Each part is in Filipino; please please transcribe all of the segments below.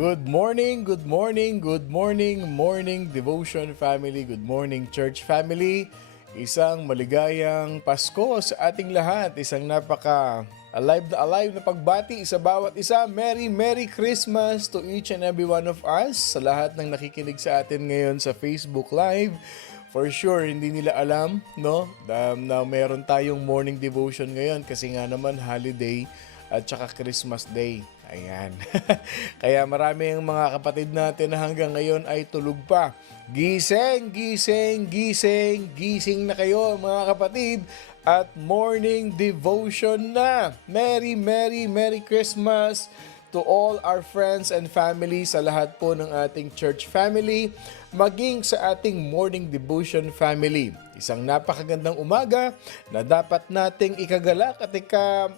Good morning, good morning, good morning, morning devotion family, good morning church family. Isang maligayang Pasko sa ating lahat, isang alive na pagbati sa bawat isa. Merry Merry Christmas to each and every one of us, sa lahat ng nakikinig sa atin ngayon sa Facebook Live. For sure, hindi nila alam, no, na meron tayong morning devotion ngayon kasi nga naman holiday at saka Christmas Day. Ayan. Kaya marami ang mga kapatid natin na hanggang ngayon ay tulog pa. Gising, gising, gising, gising na kayo mga kapatid. At morning devotion na. Merry, Merry, Merry Christmas to all our friends and family, sa lahat po ng ating church family, maging sa ating morning devotion family. Isang napakagandang umaga na dapat nating ikagalak at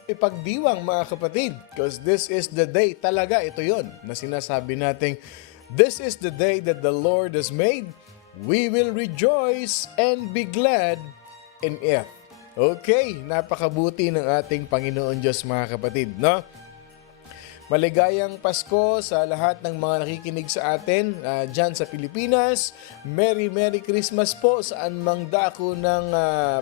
ipagdiwang mga kapatid. Because this is the day, talaga ito yon na sinasabi nating, this is the day that the Lord has made. We will rejoice and be glad in it. Okay, napakabuti ng ating Panginoon Diyos mga kapatid, no? Maligayang Pasko sa lahat ng mga nakikinig sa atin dyan sa Pilipinas. Merry Merry Christmas po saan mang dako ng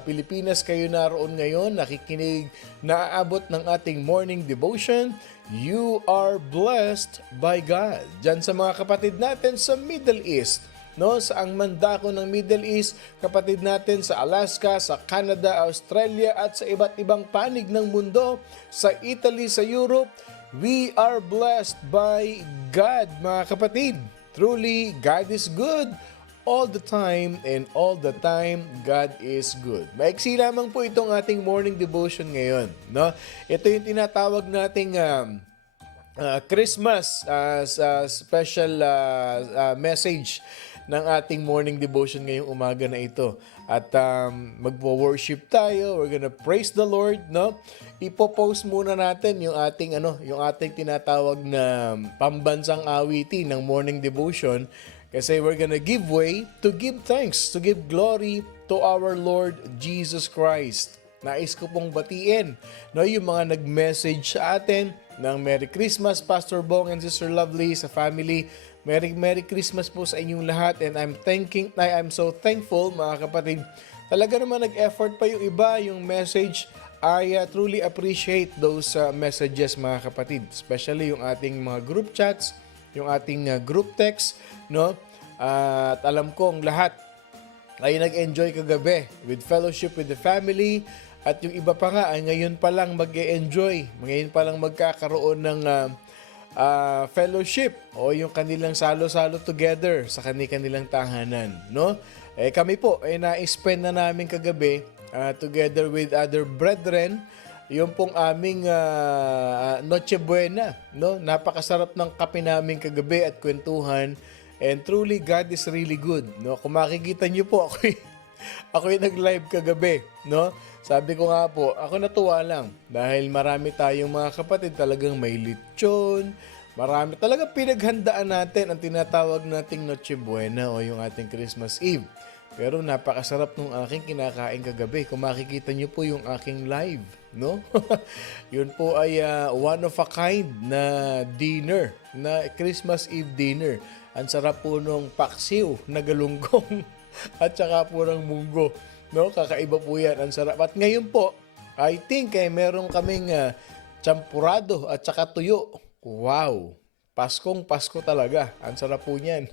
Pilipinas kayo naroon ngayon. Nakikinig, naaabot ng ating morning devotion. You are blessed by God. Dyan sa mga kapatid natin sa Middle East. No, sa ang mandako ng Middle East, kapatid natin sa Alaska, sa Canada, Australia at sa iba't ibang panig ng mundo, sa Italy, sa Europe. We are blessed by God, mga kapatid. Truly, God is good all the time, and all the time, God is good. Maiksi lamang po itong ating morning devotion ngayon. No? Ito yung tinatawag nating Christmas special message ng ating morning devotion ngayong umaga na ito. At magwo-worship tayo, we're gonna praise the Lord, no? Ipo-post muna natin yung ating tinatawag na pambansang awitin ng morning devotion, kasi we're gonna give way to give thanks, to give glory to our Lord Jesus Christ. Nais ko pong batiin, no, yung mga nag-message sa atin ng Merry Christmas, Pastor Bong and Sister Lovely, sa family. Merry Christmas po sa inyong lahat, and I'm so thankful mga kapatid. Talaga naman nag-effort pa yung iba, yung message. I truly appreciate those messages mga kapatid, especially yung ating mga group chats, yung ating group text, no? At alam kong lahat ay nag-enjoy kagabi with fellowship with the family, at yung iba pa nga ay ngayon pa lang mag-enjoy, ngayon pa lang magkakaroon ng fellowship o yung kanilang salo-salo together sa kanilang tahanan, no? Kami po ay na-spend na namin kagabi together with other brethren yung pong aming Noche Buena, no? Napakasarap ng kape namin kagabi at kwentuhan, and truly God is really good, no? Kung makikita niyo po ako yung nag-live kagabi, no? Sabi ko nga po, ako natuwa lang dahil marami tayong mga kapatid, talagang may lechon, marami talagang pinaghandaan natin ang tinatawag nating Noche Buena o yung ating Christmas Eve. Pero napakasarap nung aking kinakain kagabi. Kung makikita niyo po yung aking live, no? Yun po ay one of a kind na dinner, na Christmas Eve dinner. Ang sarap po nung paksiw na galunggong at saka po ng munggo. No, kakaiba po yan. Ang sarap. At ngayon po, I think meron kaming champurado at saka tuyo. Wow! Paskong Pasko talaga. Ang sarap po niyan.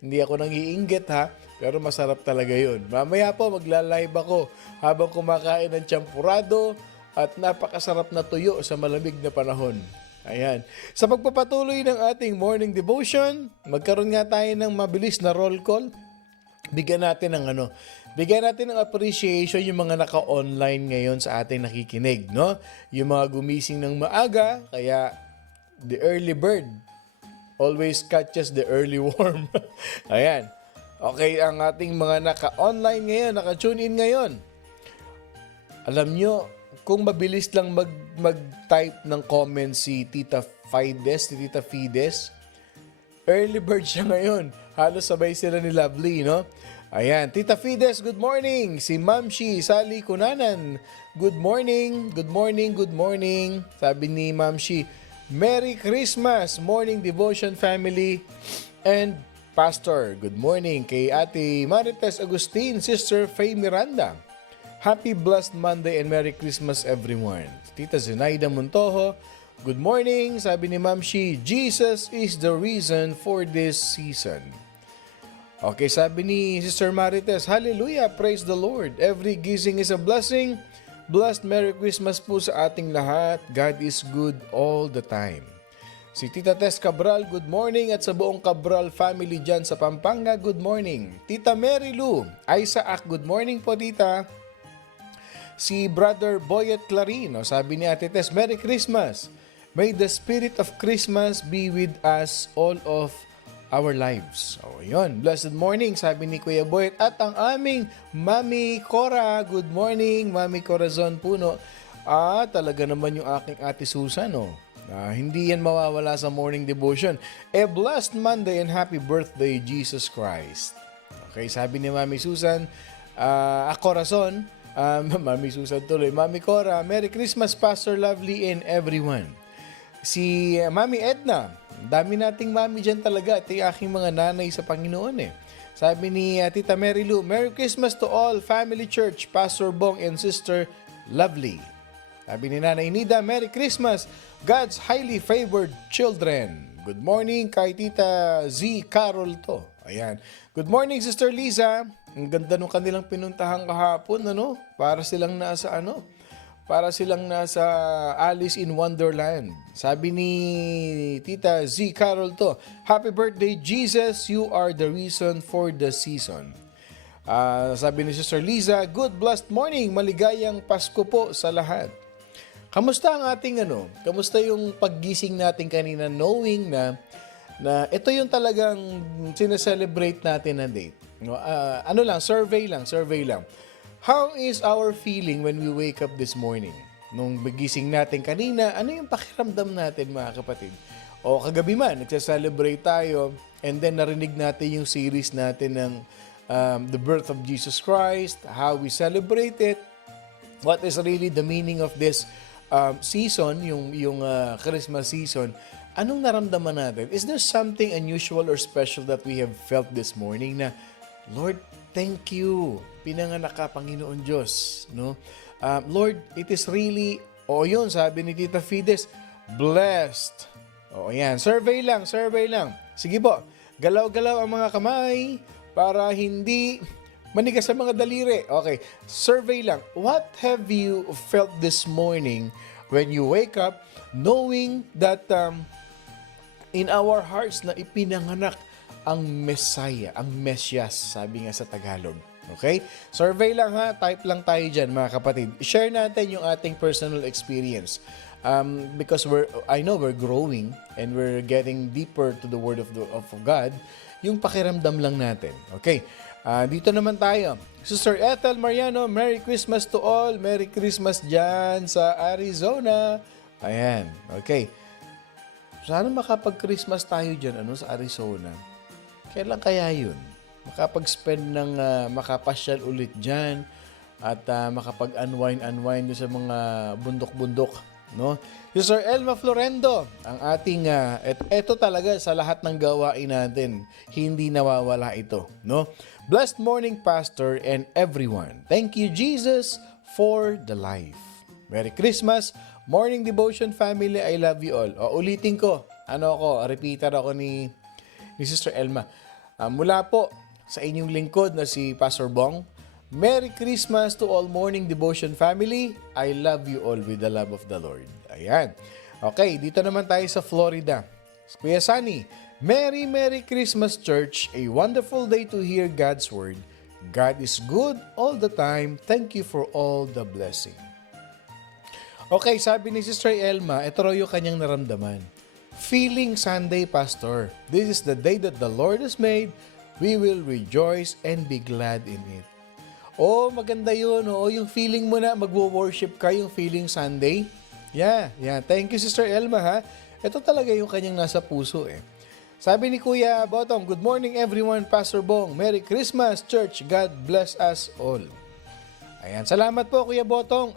Hindi ako nang-iinggit ha, pero masarap talaga yun. Mamaya po magla-live ako habang kumakain ng champurado at napakasarap na tuyo sa malamig na panahon. Ayan. Sa pagpapatuloy ng ating morning devotion, magkaroon nga tayo ng mabilis na roll call. Bigyan natin ng appreciation yung mga naka-online ngayon sa ating nakikinig, no? Yung mga gumising ng maaga, kaya the early bird always catches the early worm. Ayan. Okay, ang ating mga naka-online ngayon, naka-tune in ngayon. Alam nyo, kung mabilis lang mag-type ng comment si Tita Fides, early bird siya ngayon. Halos sabay sila ni Lovely, no? Ayan, Tita Fides, good morning. Si Mamshi Sally Kunanan, good morning, good morning, good morning. Sabi ni Mamshi, Merry Christmas, Morning Devotion family and Pastor. Good morning kay Ate Marites Agustin, Sister Faye Miranda. Happy blessed Monday and Merry Christmas everyone. Tita Zenaida Montojo, good morning. Sabi ni Ma'am Shi, Jesus is the reason for this season. Okay, sabi ni Sister Marites, Hallelujah, praise the Lord. Every gising is a blessing. Blessed Merry Christmas po sa ating lahat. God is good all the time. Si Tita Tess Cabral, good morning. At sa buong Cabral family dyan sa Pampanga, good morning. Tita Mary Lou, Isaac, good morning po tita. Si Brother Boyet Clarino, sabi ni Ate Tess, Merry Christmas. May the spirit of Christmas be with us all of our lives. O yun, blessed morning, sabi ni Kuya Boyet. At ang aming Mami Cora, good morning, Mami Corazon Puno. Talaga naman yung aking Ate Susan, no? Hindi yan mawawala sa morning devotion. A blessed Monday and happy birthday, Jesus Christ. Okay, sabi ni Mami Susan, Corazon, Mami Susan tuloy. Mami Cora, Merry Christmas, Pastor Lovely and everyone. Si Mami Edna, dami nating mami dyan talaga. Ito yung aking mga nanay sa Panginoon eh. Sabi ni Tita Mary Lou, Merry Christmas to all, Family Church, Pastor Bong and Sister Lovely. Sabi ni Nanay Nida, Merry Christmas, God's highly favored children. Good morning kay Tita Z. Carol to. Ayan. Good morning, Sister Liza. Ang ganda nung kanilang pinuntahan kahapon, ano? Para silang nasa Alice in Wonderland. Sabi ni Tita Z. Carol to, Happy birthday, Jesus. You are the reason for the season. Sabi ni Sister Liza, Good blessed morning. Maligayang Pasko po sa lahat. Kamusta ang ating Kamusta yung paggising natin kanina knowing na ito yung talagang sineselebrate natin na date. Survey lang. How is our feeling when we wake up this morning? Nung gising natin kanina, ano yung pakiramdam natin mga kapatid? O kagabi man, nagsa-celebrate tayo and then narinig natin yung series natin ng the birth of Jesus Christ, how we celebrate it, what is really the meaning of this season, yung Christmas season. Anong naramdaman natin? Is there something unusual or special that we have felt this morning na, Lord, thank you. Pinanganak ka, Panginoon Diyos. No? Lord, it is really, yun, sabi ni Tita Fides, blessed. Yan. Survey lang. Sige po, galaw-galaw ang mga kamay para hindi manigas sa mga daliri. Okay, survey lang. What have you felt this morning when you wake up knowing that in our hearts na ipinanganak ang Messiah, ang Mesias, sabi nga sa Tagalog. Okay? Survey lang ha, type lang tayo dyan mga kapatid. Share natin yung ating personal experience. Because I know we're growing and we're getting deeper to the Word of God. Yung pakiramdam lang natin. Okay? Dito naman tayo. Sister Ethel Mariano, Merry Christmas to all. Merry Christmas dyan sa Arizona. Ayan. Okay. Sana makapag-Christmas tayo dyan sa Arizona. Kailan kaya yun? Makapag-spend ng makapasyal ulit dyan at makapag-unwind sa mga bundok-bundok. No? Sister Elma Florendo, ang ating, ito talaga sa lahat ng gawain natin, hindi nawawala ito. No? Blessed morning, Pastor and everyone. Thank you, Jesus, for the life. Merry Christmas, morning devotion family, I love you all. Ulitin ko, repeater ako ni Sister Elma. Mula po sa inyong lingkod na si Pastor Bong, Merry Christmas to all morning devotion family. I love you all with the love of the Lord. Ayan. Okay, dito naman tayo sa Florida. Kuya Sunny, Merry Christmas Church. A wonderful day to hear God's Word. God is good all the time. Thank you for all the blessing. Okay, sabi ni Sister Elma, ito raw yung kanyang naramdaman. Feeling Sunday, Pastor. This is the day that the Lord has made. We will rejoice and be glad in it. Maganda yun. Yung feeling mo na magwo-worship ka, yung feeling Sunday. Yeah. Thank you, Sister Elma, ha? Ito talaga yung kanyang nasa puso, eh. Sabi ni Kuya Botong, Good morning, everyone. Pastor Bong, Merry Christmas, Church. God bless us all. Ayan. Salamat po, Kuya Botong.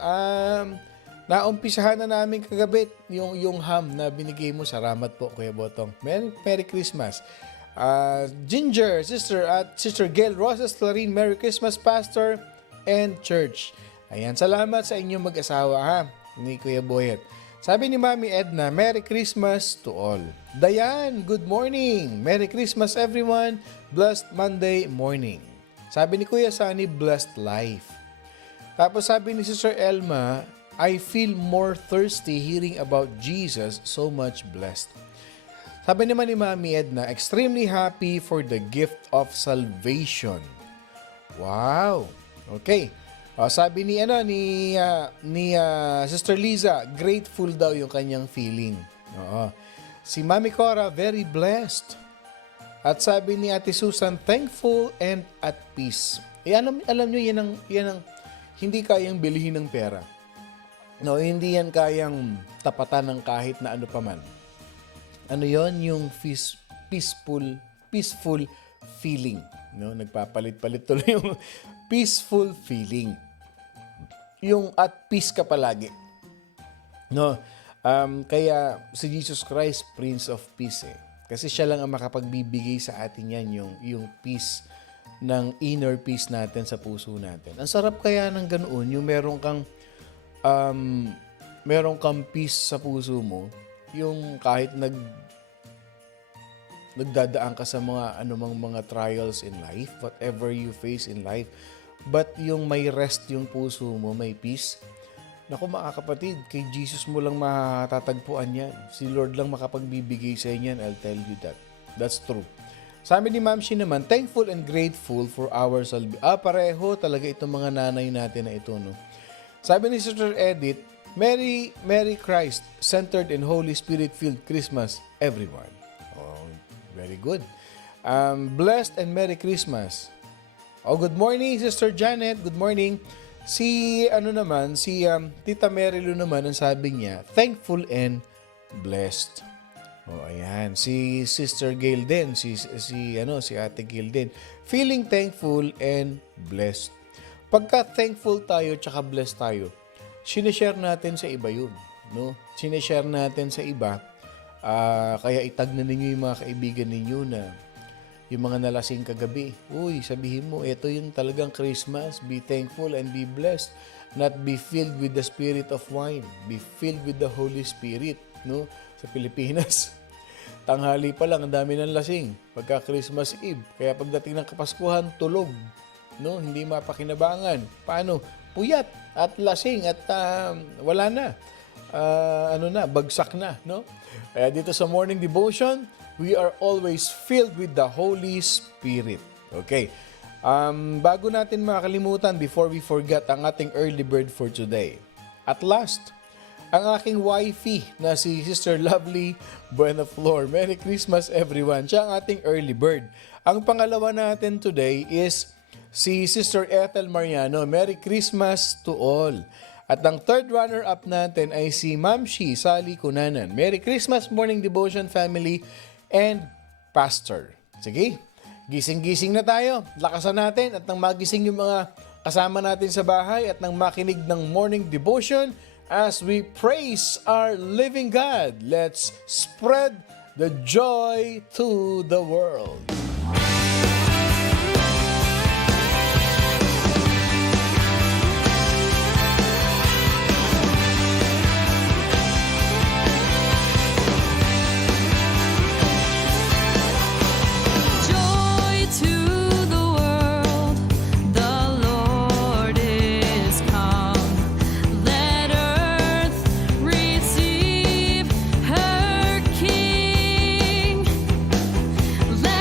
naumpisahan na namin kagabi yung ham na binigay mo. Salamat po, Kuya Botong. Merry Christmas. Ginger, Sister Gail Rosas Clarin, Merry Christmas, Pastor and Church. Ayan, salamat sa inyong mag-asawa, ha, ni Kuya Boyet. Sabi ni Mami Edna, Merry Christmas to all. Dayan, good morning. Merry Christmas, everyone. Blessed Monday morning. Sabi ni Kuya Sunny, blessed life. Tapos sabi ni Sister Elma, I feel more thirsty hearing about Jesus, so much blessed. Sabi naman ni Mami Edna, extremely happy for the gift of salvation. Wow. Okay. Sabi ni Sister Liza, grateful daw yung kanyang feeling. Oo. Si Mami Cora, very blessed. At sabi ni Ate Susan, thankful and at peace. Alam nyo, yan ang hindi kayang bilhin ng pera. No, hindi yan kayang tapatan ng kahit na ano paman. Ano yon, yung peaceful feeling. No, nagpapalit-palit tuloy yung peaceful feeling. Yung at peace ka palagi. No, kaya si Jesus Christ, Prince of Peace eh. Kasi siya lang ang makapagbibigay sa atin yan, yung peace ng inner peace natin sa puso natin. Ang sarap kaya ng ganoon, yung meron kang peace sa puso mo, yung kahit nagdadaan ka sa mga anumang mga trials in life, whatever you face in life, but yung may rest yung puso mo, may peace. Naku mga kapatid, kay Jesus mo lang matatagpuan yan. Si Lord lang makapagbibigay sa inyan, I'll tell you that. That's true. Sabi ni Ma'am Shi naman, thankful and grateful for our salvation. Pareho talaga itong mga nanay natin na ito, no? Sabi ni Sister Edith, Merry Christ, centered and Holy Spirit-filled Christmas, everyone. Oh, very good. Blessed and Merry Christmas. Oh, good morning, Sister Janet. Good morning. Si Tita Marilu naman, ang sabi niya, thankful and blessed. Oh, ayan. Si Sister Gail din, si Ate Gail din, feeling thankful and blessed. Pagka thankful tayo tsaka blessed tayo, sinishare natin sa iba yun, no? Sinishare natin sa iba. Kaya itag na ninyo yung mga kaibigan ninyo na yung mga nalasing kagabi. Uy, sabihin mo, ito yung talagang Christmas. Be thankful and be blessed. Not be filled with the spirit of wine. Be filled with the Holy Spirit. No? Sa Pilipinas, tanghali pa lang, ang dami ng lasing. Pagka Christmas Eve. Kaya pagdating ng Kapaskuhan, tulog. No? Hindi mapakinabangan. Paano? Puyat at lasing at wala na. Bagsak na. No? Kaya dito sa Morning Devotion, we are always filled with the Holy Spirit. Okay. Bago natin makalimutan, before we forget ang ating early bird for today. At last, ang aking wifey na si Sister Lovely Buenaflor. Merry Christmas everyone. Siya ang ating early bird. Ang pangalawa natin today is si Sister Ethel Mariano. Merry Christmas to all. At ang third runner-up natin ay si Ma'am Shi Sally Cunanan. Merry Christmas Morning Devotion family and Pastor. Sige, gising-gising na tayo. Lakasan natin at nang magising yung mga kasama natin sa bahay at nang makinig ng Morning Devotion as we praise our living God. Let's spread the joy to the world.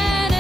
Let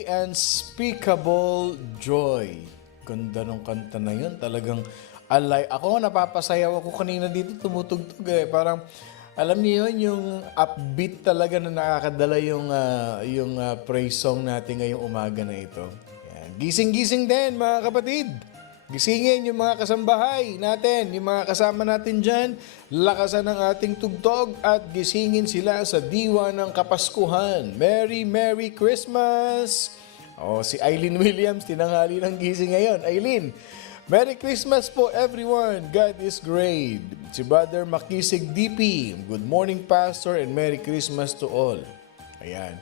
Joy, Unspeakable Joy. Ganda ng kanta na yun. Talagang alay. Ako, napapasayaw ako kanina dito, tumutugtog eh. Parang, alam niyo yun, yung upbeat talaga na nakakadala yung praise song natin ngayong umaga na ito. Yan. Gising-gising din, mga kapatid. Gisingin yung mga kasambahay natin, yung mga kasama natin dyan. Lakasan ang ating tugtog at gisingin sila sa diwa ng Kapaskuhan. Merry, Merry Christmas! O, si Eileen Williams, tinanghali ng gising ngayon. Eileen, Merry Christmas po everyone. God is great. Si Brother Makisig DP, good morning Pastor and Merry Christmas to all. Ayan.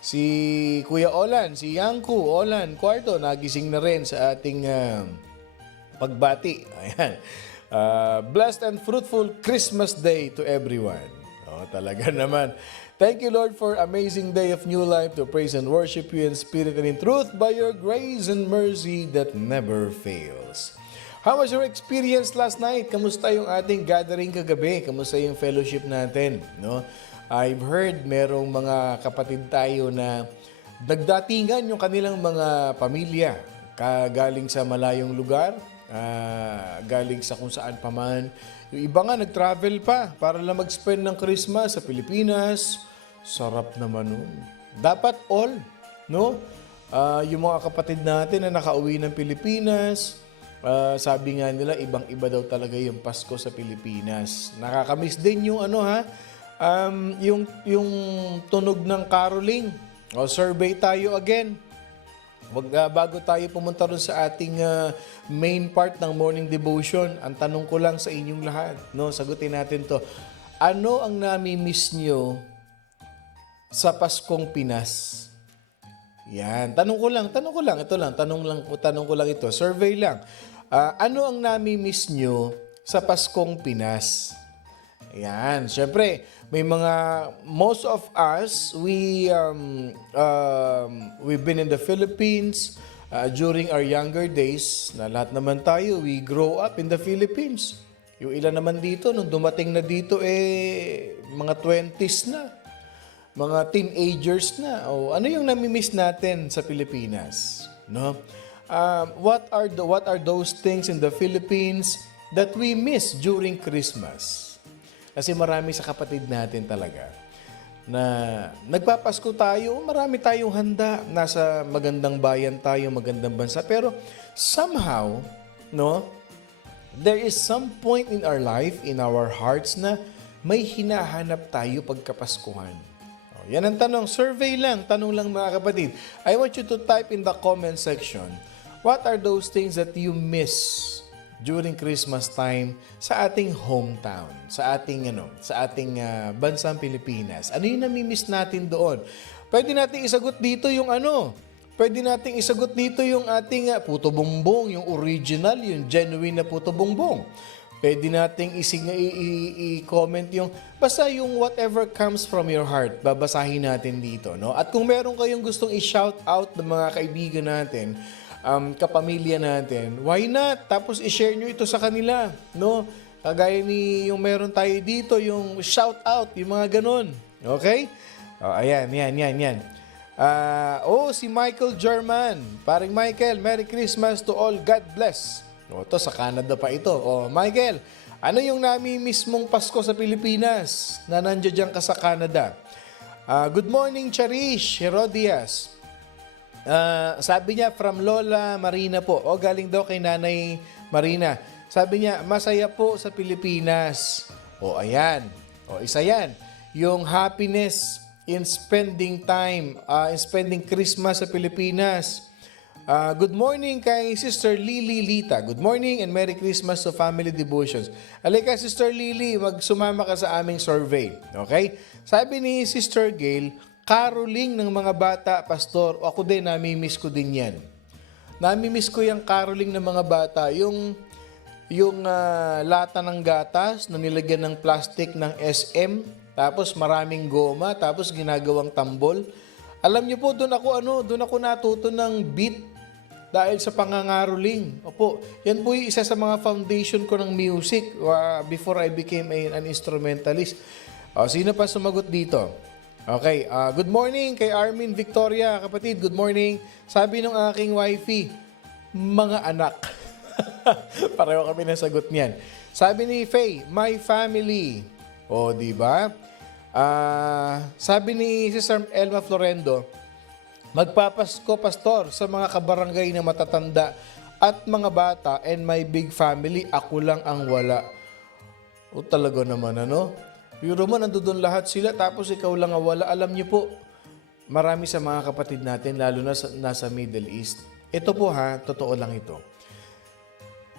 Si Kuya Olan, si Yanku Olan, kwarto, nagising na rin sa ating pagbati. Ayan. Blessed and fruitful Christmas Day to everyone. O, talaga naman. Thank you, Lord, for amazing day of new life to praise and worship you in spirit and in truth by your grace and mercy that never fails. How was your experience last night? Kamusta yung ating gathering kagabi? Kamusta yung fellowship natin? No? I've heard merong mga kapatid tayo na nagdatingan yung kanilang mga pamilya galing sa malayong lugar, galing sa kung saan pa man. Yung iba nga nag-travel pa para lang mag-spend ng Christmas sa Pilipinas. Sarap naman nun. Dapat all, no? Yung mga kapatid natin na nakauwi ng Pilipinas, sabi nga nila, ibang-iba daw talaga yung Pasko sa Pilipinas. Nakakamiss din yung yung tunog ng caroling. O, survey tayo again. Bago tayo pumunta rin sa ating main part ng morning devotion, ang tanong ko lang sa inyong lahat, no? Sagutin natin to. Ano ang nami-miss nyo sa Paskong Pinas? Yan. Tanong ko lang. Ito lang. Tanong ko lang ito. Survey lang. Ano ang nami-miss nyo sa Paskong Pinas? Yan. Siyempre, may most of us, we've been in the Philippines during our younger days. Na lahat naman tayo, we grow up in the Philippines. Yung ilan naman dito, nung dumating na dito, mga 20s na. Mga teenagers na. O, ano yung nami-miss natin sa Pilipinas? No? What are those things in the Philippines that we miss during Christmas? Kasi marami sa kapatid natin talaga na nagpapasko tayo, marami tayong handa, nasa magandang bayan tayo, magandang bansa, pero somehow, no, there is some point in our life, in our hearts na may hinahanap tayo pagkapaskuhan. Yan ang tanong. Survey lang. Tanong lang mga kapatid. I want you to type in the comment section, what are those things that you miss during Christmas time sa ating hometown, sa ating bansang Pilipinas? Ano yung nami-miss natin doon? Pwede nating isagot dito yung Pwede nating isagot dito yung ating puto bongbong, yung original, yung genuine na puto bongbong. Pwede nating i-comment yung, basta yung whatever comes from your heart, babasahin natin dito, no? At kung meron kayong gustong i-shout out ng mga kaibigan natin, kapamilya natin, why not? Tapos i-share nyo ito sa kanila, no? Kagaya ni yung meron tayo dito, yung shout out, yung mga ganun. Okay? Ayan. Si Michael German. Paring Michael, Merry Christmas to all. God bless. Ito, sa Canada pa ito. Michael, ano yung nami-miss mong Pasko sa Pilipinas na nandiyan ka sa Canada? Good morning, Cherish Herodias. Sabi niya, from Lola Marina po. Galing daw kay Nanay Marina. Sabi niya, masaya po sa Pilipinas. Ayan. Isa yan. Yung happiness in spending time, in spending Christmas sa Pilipinas. Good morning kay Sister Lily Lita. Good morning and Merry Christmas to Family Devotions. Alika, Sister Lily, magsumama ka sa aming survey. Okay? Sabi ni Sister Gail, caroling ng mga bata, Pastor. Ako din, nami-miss ko din yan. Nami-miss ko yung caroling ng mga bata. Yung lata ng gatas na nilagyan ng plastic ng SM, tapos maraming goma, tapos ginagawang tambol. Alam niyo po, doon ako natuto ng beat dahil sa pangangaroling. Yan po yung isa sa mga foundation ko ng music before I became an instrumentalist. Sino pa sumagot dito? Okay, good morning kay Armin Victoria, kapatid. Good morning. Sabi ng aking wifey, mga anak. Pareho kami nasagot niyan. Sabi ni Faye, my family. O, di ba? Sabi ni Sister Elma Florendo, magpapasko, pastor, sa mga kabarangay na matatanda at mga bata and my big family, ako lang ang wala. O talaga naman, ano? Pero man, nandoon lahat sila, tapos ikaw lang ang wala. Alam niyo po, marami sa mga kapatid natin, lalo na nasa Middle East. Ito po ha, totoo lang ito.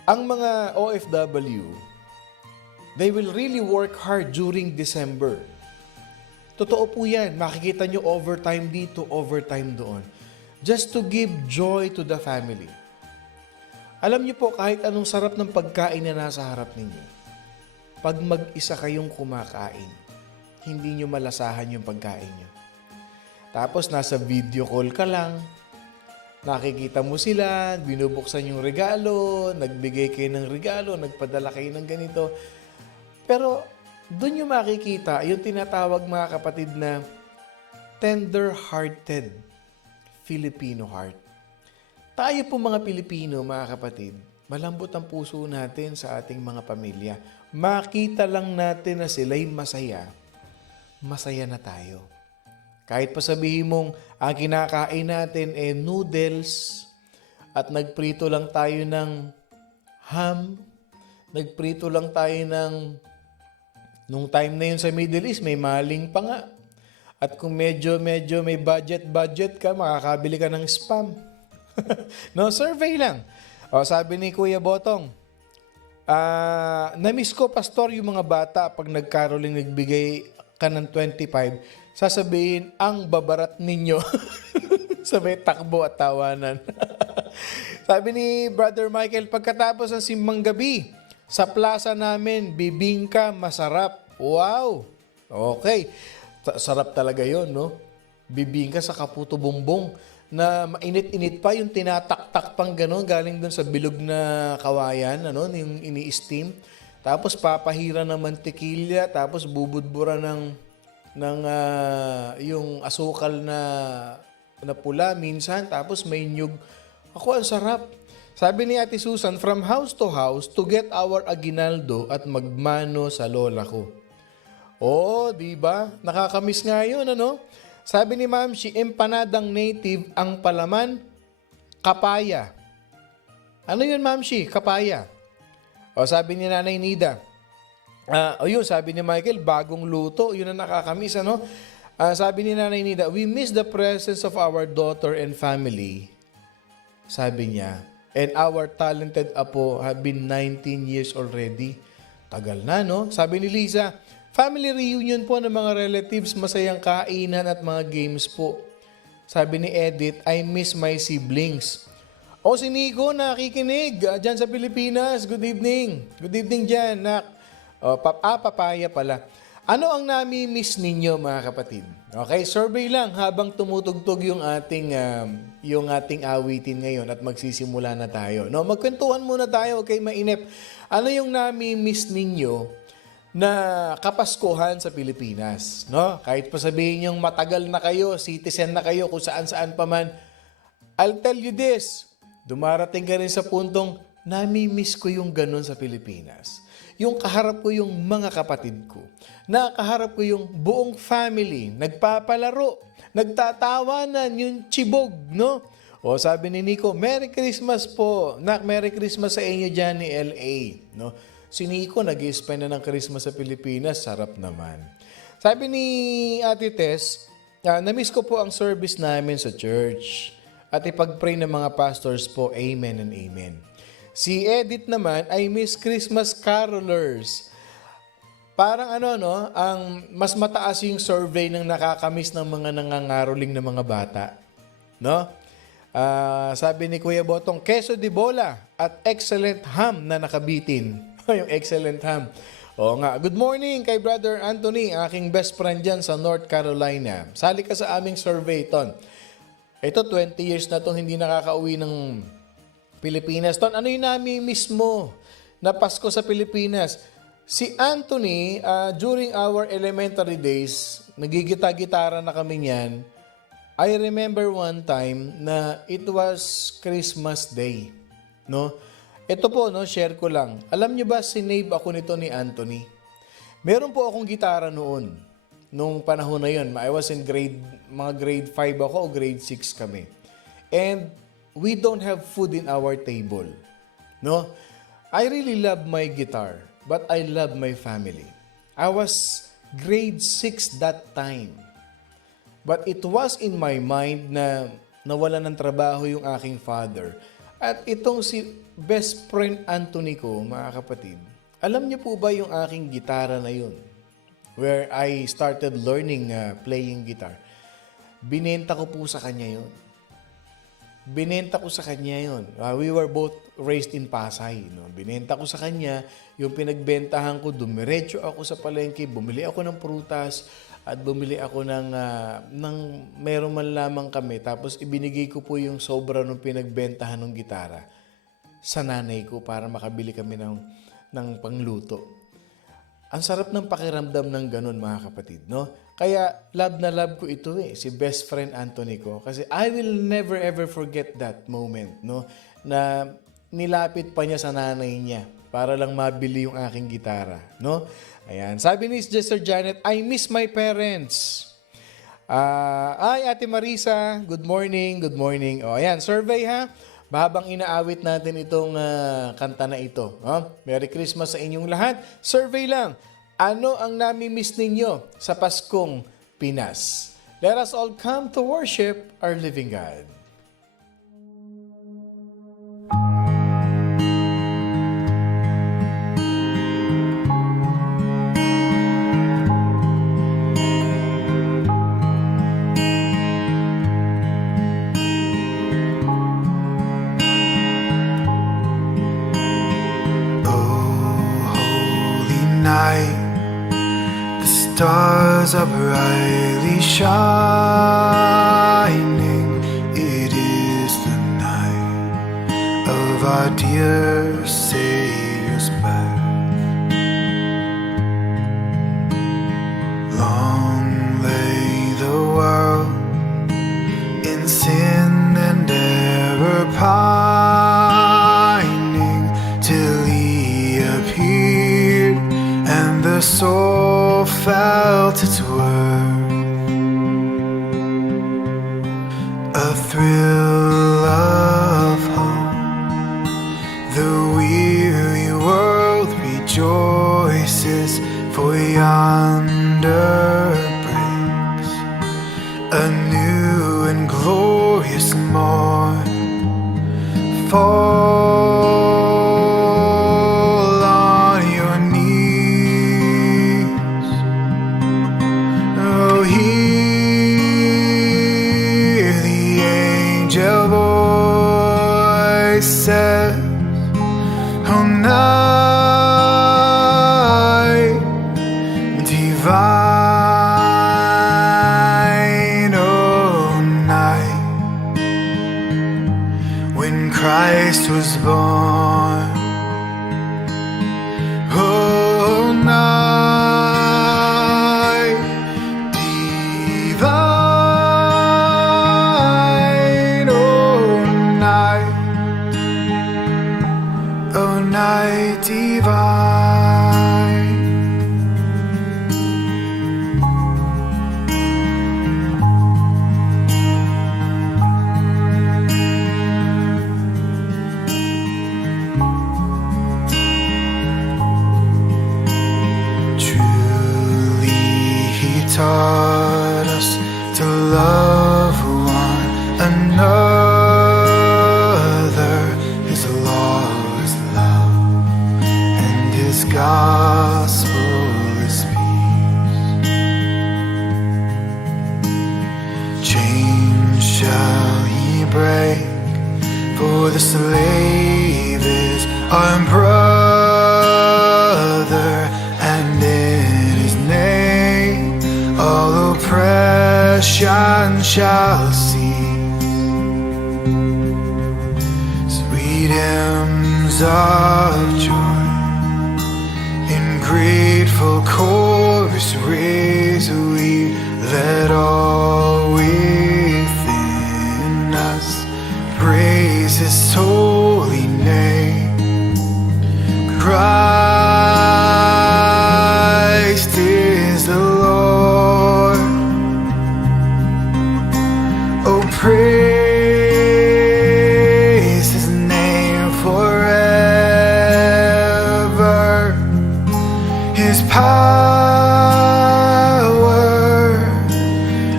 Ang mga OFW, they will really work hard during December. Totoo po yan. Makikita nyo overtime dito, overtime doon. Just to give joy to the family. Alam nyo po, kahit anong sarap ng pagkain na nasa harap ninyo, pag mag-isa kayong kumakain, hindi nyo malasahan yung pagkain nyo. Tapos nasa video call ka lang, nakikita mo sila, binubuksan yung regalo, nagbigay kayo ng regalo, nagpadala kayo ng ganito. Pero doon yung makikita, yung tinatawag mga kapatid na tender-hearted Filipino heart. Tayo po mga Pilipino, mga kapatid, malambot ang puso natin sa ating mga pamilya. Makita lang natin na sila'y masaya, masaya na tayo. Kahit pa sabihin mong ang kinakain natin noodles at nagprito lang tayo ng ham, nagprito lang tayo ng, nung time na yun sa Middle East, may maling pa nga. At kung medyo may budget ka, makakabili ka ng spam. No, survey lang. O, sabi ni Kuya Botong, na-miss ko, pastor, yung mga bata pag nagkaroling nagbigay ka ng 25, sasabihin, ang babarat ninyo. Sabay takbo at tawanan. Sabi ni Brother Michael, pagkatapos ng simbang gabi, sa plaza namin, bibingka, masarap. Wow! Okay. Sarap talaga yon, no? Bibingka sa kaputo bumbong na mainit-init pa, yung tinataktak pang gano'n, galing dun sa bilog na kawayan, ano, yung ini-steam. Tapos papahira ng mantikilya, tapos bubudbura ng yung asukal na pula minsan, tapos may nyug. Ako, ang sarap. Sabi ni Ate Susan, from house to house to get our aguinaldo at magmano sa lola ko. Oh, di ba? Nakakamiss nga yun, ano? Sabi ni Ma'am, si empanadang native ang palaman, kapaya. Ano yun, Ma'am? Kapaya. O, sabi ni Nanay Nida, yun, sabi ni Michael, bagong luto. Yun ang nakakamiss, ano? Sabi ni Nanay Nida, we miss the presence of our daughter and family. Sabi niya, and our talented apo have been 19 years already. Tagal na, no? Sabi ni Lisa, family reunion po ng mga relatives, masayang kainan at mga games po. Sabi ni Edith, I miss my siblings. O, si Nico nakikinig dyan sa Pilipinas. Good evening. Good evening dyan, nak. O, papaya pala. Ano ang nami-miss ninyo, mga kapatid? Okay, survey lang habang tumutugtog yung ating awitin ngayon at magsisimula na tayo. No, magkwentuhan muna tayo, okay, mainip. Ano yung nami-miss ninyo na kapaskuhan sa Pilipinas, no? Kahit pa sabihin yung matagal na kayo, citizen na kayo, kung saan-saan pa man, I'll tell you this, dumarating ka rin sa puntong, nami-miss ko yung ganun sa Pilipinas. Yung kaharap ko yung mga kapatid ko. Nakaharap ko yung buong family, nagpapalaro, nagtatawanan, yung chibog, no? O, sabi ni Nico, Merry Christmas po. Nak, Merry Christmas sa inyo dyan ni LA, no? Si Nico, nag-spend na ng Christmas sa Pilipinas. Sarap naman. Sabi ni Ate Tess, na-miss ko po ang service namin sa church. At ipag-pray ng mga pastors po, amen and amen. Si Edith naman, I miss Christmas carolers. Parang ang mas mataas yung survey ng nakakamiss ng mga nangangaroling ng mga bata. No? Sabi ni Kuya Botong, queso de bola at excellent ham na nakabitin. Yung excellent ham. O nga, good morning kay Brother Anthony, aking best friend dyan sa North Carolina. Sali ka sa aming survey, Ton. Ito, 20 years na itong hindi nakakauwi ng Pilipinas. Ton, ano yung nami-miss mo na Pasko sa Pilipinas? Si Anthony, during our elementary days, nagigita-gitara na kami niyan. I remember one time na it was Christmas Day, no? Ito po, no, share ko lang. Alam niyo ba, sinave ako nito ni Anthony. Meron po akong gitara noon. Nung panahon na yun, I was in mga grade 5 ako o grade 6 kami. And we don't have food in our table, no? I really love my guitar, but I love my family. I was grade 6 that time. But it was in my mind na nawala ng trabaho yung aking father. At itong si best friend Anthony ko, mga kapatid, alam niyo po ba yung aking gitara na yun? Where I started learning playing guitar. Binenta ko po sa kanya yun. We were both raised in Pasay. No? Binenta ko sa kanya, yung pinagbentahan ko, dumiretso ako sa palengke, bumili ako ng prutas, at bumili ako ng meron man lamang kami. Tapos ibinigay ko po yung sobra ng pinagbentahan ng gitara sa nanay ko para makabili kami ng pangluto. Ang sarap ng pakiramdam ng ganun, mga kapatid, no? Kaya love na love ko ito si best friend Anthony ko. Kasi I will never ever forget that moment, no? Na nilapit pa niya sa nanay niya para lang mabili yung aking gitara, no? Ayan. Sabi ni Sister Janet, I miss my parents. Ate Marisa, good morning, good morning. O, ayan, survey ha. Habang inaawit natin itong kanta na ito. Merry Christmas sa inyong lahat. Survey lang. Ano ang nami-miss ninyo sa Paskong Pinas? Let us all come to worship our living God. Stars are brightly shining. It is the night of our dear Savior's birth. Long lay the world in sin and error pining, till He appeared and the soul felt its worth. A thrill of hope, the weary world rejoices, for yonder breaks a new and glorious morn. Fall on your knees. Oh, hear the angel voices. Oh, night divine, oh, night when Christ was born. Oh, night divine, oh, night divine. Truly He taught us to love one another. His law is love, and His gospel is peace. Chains shall He break, for the slave is our brother, and in His name all oppression shall cease. Sweet hymns of joy in grateful chorus raise we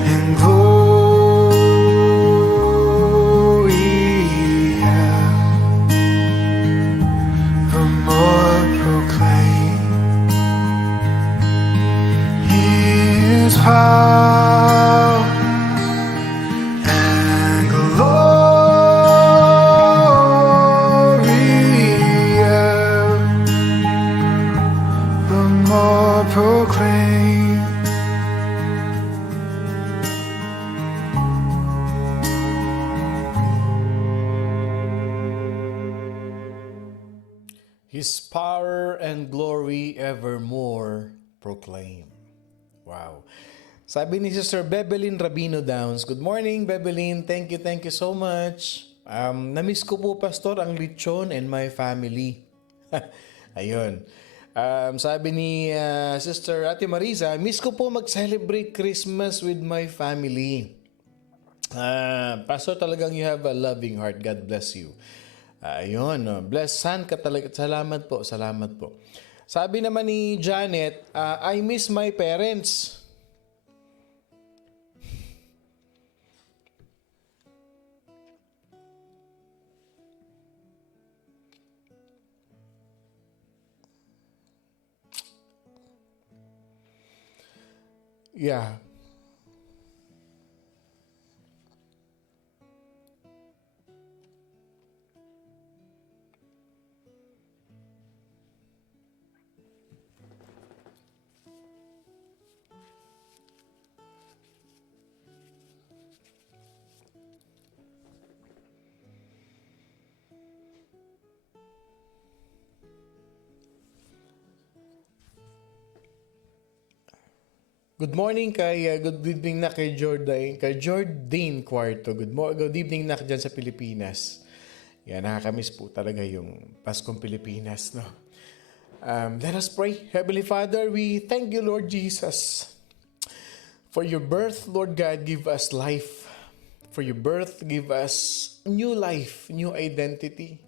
and glory, yeah. The more proclaim His power and glory, yeah. The more proclaim. His power and glory evermore proclaim. Wow. Sabi ni Sister Bebelyn Rabino Downs, good morning, Bebelyn. Thank you so much. Namiss ko po, Pastor, ang lechon and my family. Ayun. Sabi ni Sister Ate Marisa, miss ko po mag-celebrate Christmas with my family. Pastor, talagang you have a loving heart. God bless you. Ayun, no. Bless son ka talaga. Salamat po. Sabi naman ni Janet, I miss my parents. Yeah. Good morning good evening na kay Jordan Cuarto. Good evening na dyan sa Pilipinas. Yan, nakakamiss po talaga yung Paskong Pilipinas, no? Let us pray. Heavenly Father, we thank you, Lord Jesus, for your birth, Lord God, give us life. For your birth, give us new life, new identity,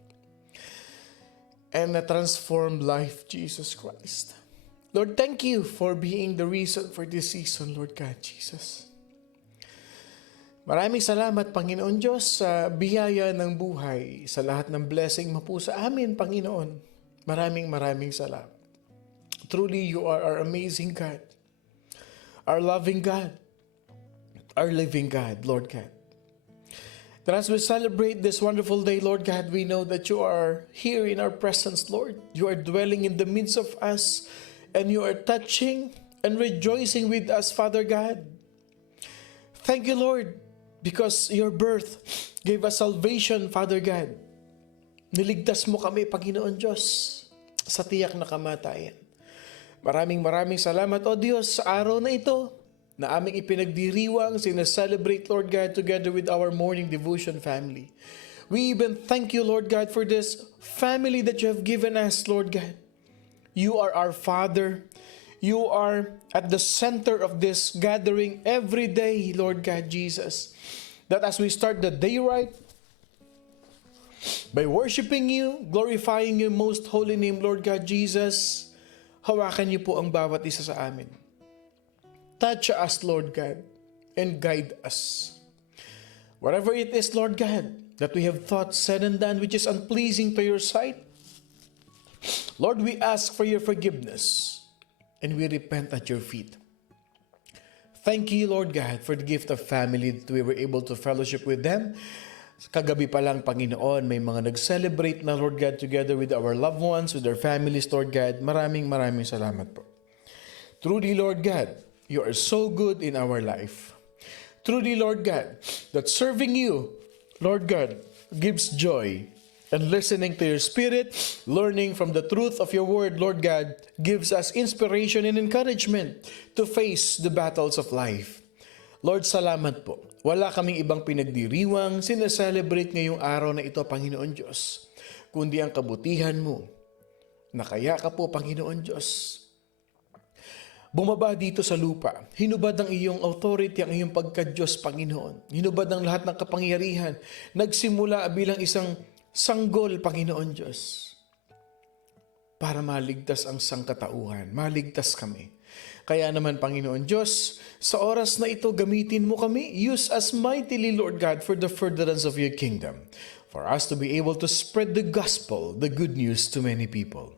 and a transformed life, Jesus Christ. Lord, thank you for being the reason for this season, Lord God, Jesus. Maraming salamat, Panginoon Diyos, sa biyaya ng buhay, sa lahat ng blessing mo po sa amin, Panginoon. Maraming salamat. Truly, you are our amazing God, our loving God, our living God, Lord God. That as we celebrate this wonderful day, Lord God, we know that you are here in our presence, Lord. You are dwelling in the midst of us, and you are touching and rejoicing with us, Father God. Thank you, Lord, because your birth gave us salvation, Father God. Niligtas mo kami, Panginoon Diyos, sa tiyak na kamatayan. Maraming salamat, O Diyos, sa araw na ito na aming ipinagdiriwang, sinaselebrate, Lord God, together with our morning devotion family. We even thank you, Lord God, for this family that you have given us, Lord God. You are our Father. You are at the center of this gathering every day, Lord God Jesus. That as we start the day right, by worshiping you, glorifying your most holy name, Lord God Jesus, hawakan niyo po ang bawat isa sa amin. Touch us, Lord God, and guide us. Whatever it is, Lord God, that we have thought, said, and done which is unpleasing to your sight, Lord, we ask for your forgiveness and we repent at your feet. Thank you, Lord God, for the gift of family that we were able to fellowship with them. Kagabi pa lang, Panginoon, may mga nag-celebrate na, Lord God, together with our loved ones, with their families, Lord God. Maraming salamat po. Truly, Lord God, you are so good in our life. Truly, Lord God, that serving you, Lord God, gives joy. And listening to your Spirit, learning from the truth of your word, Lord God, gives us inspiration and encouragement to face the battles of life. Lord, salamat po. Wala kaming ibang pinagdiriwang, sinaselebrate ngayong araw na ito, Panginoon Diyos, kundi ang kabutihan mo. Nakaya ka po, Panginoon Diyos. Bumaba dito sa lupa, hinubad ang iyong authority, ang iyong pagka-Diyos, Panginoon. Hinubad ang lahat ng kapangyarihan. Nagsimula bilang isang sanggol, Panginoon Diyos, para maligtas ang sangkatauhan. Maligtas kami. Kaya naman, Panginoon Diyos, sa oras na ito, gamitin mo kami. Use us mightily, Lord God, for the furtherance of your kingdom. For us to be able to spread the gospel, the good news to many people.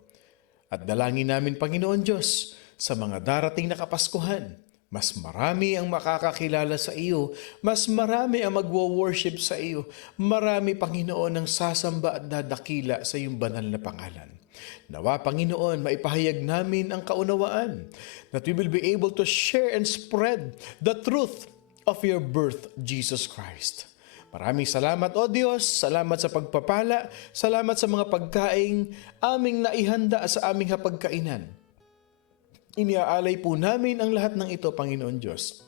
At dalangin namin, Panginoon Diyos, sa mga darating na Kapaskuhan, mas marami ang makakakilala sa iyo, mas marami ang magwo-worship sa iyo, marami, Panginoon, ang sasamba at dadakila sa iyong banal na pangalan. Nawa, Panginoon, maipahayag namin ang kaunawaan that we will be able to share and spread the truth of your birth, Jesus Christ. Maraming salamat, O Diyos. Salamat sa pagpapala. Salamat sa mga pagkaing aming naihanda sa aming hapagkainan. Iniaalay po namin ang lahat ng ito, Panginoon Diyos.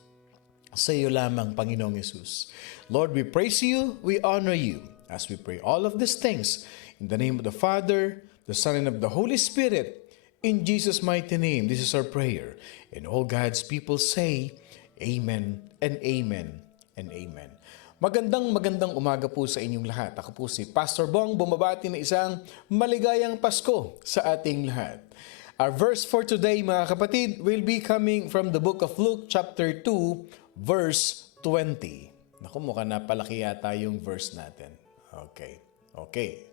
Sa iyo lamang, Panginoong Yesus. Lord, we praise you, we honor you, as we pray all of these things in the name of the Father, the Son, and of the Holy Spirit. In Jesus' mighty name, this is our prayer. And all God's people say, Amen and Amen and Amen. Magandang umaga po sa inyong lahat. Ako po si Pastor Bong, bumabati ng isang maligayang Pasko sa ating lahat. Our verse for today, mga kapatid, will be coming from the book of Luke chapter 2, verse 20. Naku, mukhang napalaki yata yung verse natin. Okay.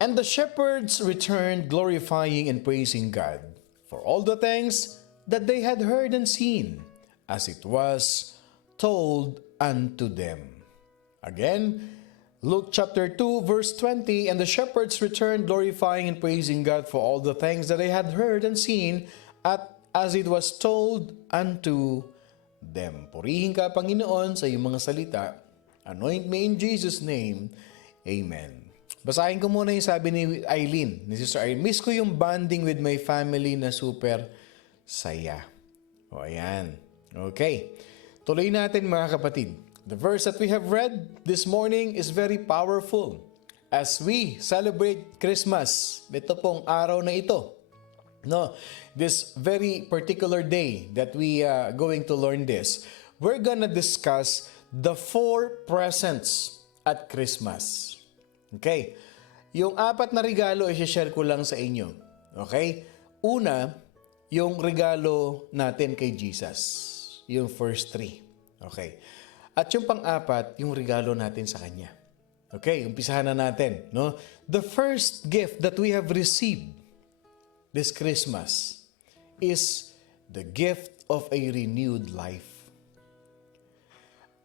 And the shepherds returned, glorifying and praising God for all the things that they had heard and seen, as it was told unto them. Again, Luke chapter 2, verse 20, and the shepherds returned, glorifying and praising God for all the things that they had heard and seen, as it was told unto them. Purihin ka, Panginoon, sa iyong mga salita. Anoint me in Jesus' name. Amen. Basahin ko muna yung sabi ni Eileen, ni Sister Eileen. Miss ko yung bonding with my family na super saya. O, ayan. Okay. Tuloy natin, mga kapatid. The verse that we have read this morning is very powerful. As we celebrate Christmas, ito pong araw na ito. No, this very particular day that we are going to learn this, we're gonna discuss the 4 presents at Christmas. Okay? Yung 4 na regalo, i-share ko lang sa inyo. Okay? Una, yung regalo natin kay Jesus. Yung first 3. Okay? At yung pang-4, yung regalo natin sa Kanya. Okay? Umpisahan na natin. No? The first gift that we have received this Christmas is the gift of a renewed life.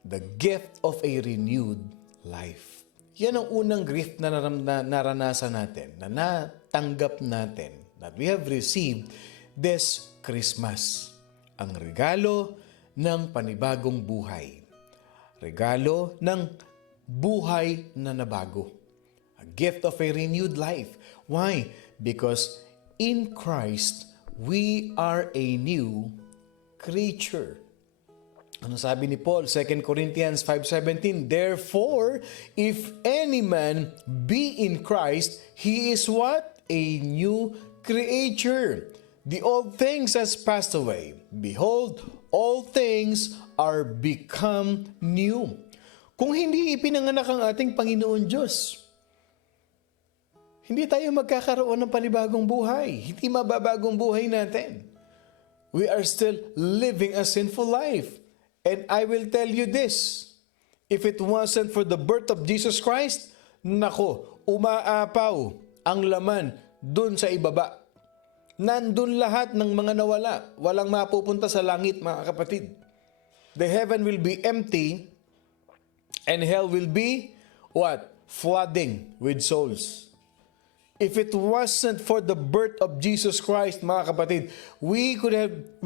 The gift of a renewed life. Yan ang unang gift na naranasan natin, na natanggap natin, that we have received this Christmas. Ang regalo ng panibagong buhay. Regalo ng buhay na nabago. A gift of a renewed life. Why? Because in Christ, we are a new creature. Ano sabi ni Paul? 2 Corinthians 5:17, therefore, if any man be in Christ, he is what? A new creature. The old things has passed away. Behold, all things are become new. Kung hindi ipinanganak ang ating Panginoon Diyos, hindi tayo magkakaroon ng panibagong buhay. Hindi mababagong buhay natin. We are still living a sinful life. And I will tell you this, if it wasn't for the birth of Jesus Christ, nako, umaapaw ang laman dun sa ibaba. Nandun lahat ng mga nawala. Walang mapupunta sa langit, mga kapatid. The heaven will be empty and hell will be, what? Flooding with souls. If it wasn't for the birth of Jesus Christ, mga kapatid, we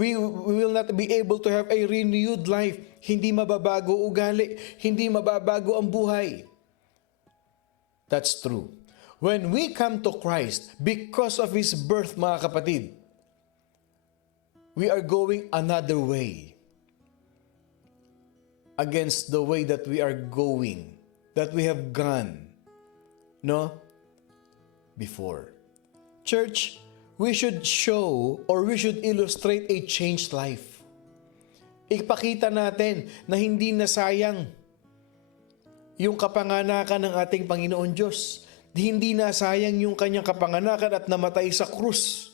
will not be able to have a renewed life. Hindi mababago ugali, hindi mababago ang buhay. That's true. When we come to Christ, because of His birth, mga kapatid, we are going another way against the way that we are going, that we have gone, no? Before. Church, we should show or we should illustrate a changed life. Ipakita natin na hindi nasayang yung kapanganakan ng ating Panginoon Diyos. Hindi nasayang yung kanyang kapanganakan at namatay sa krus.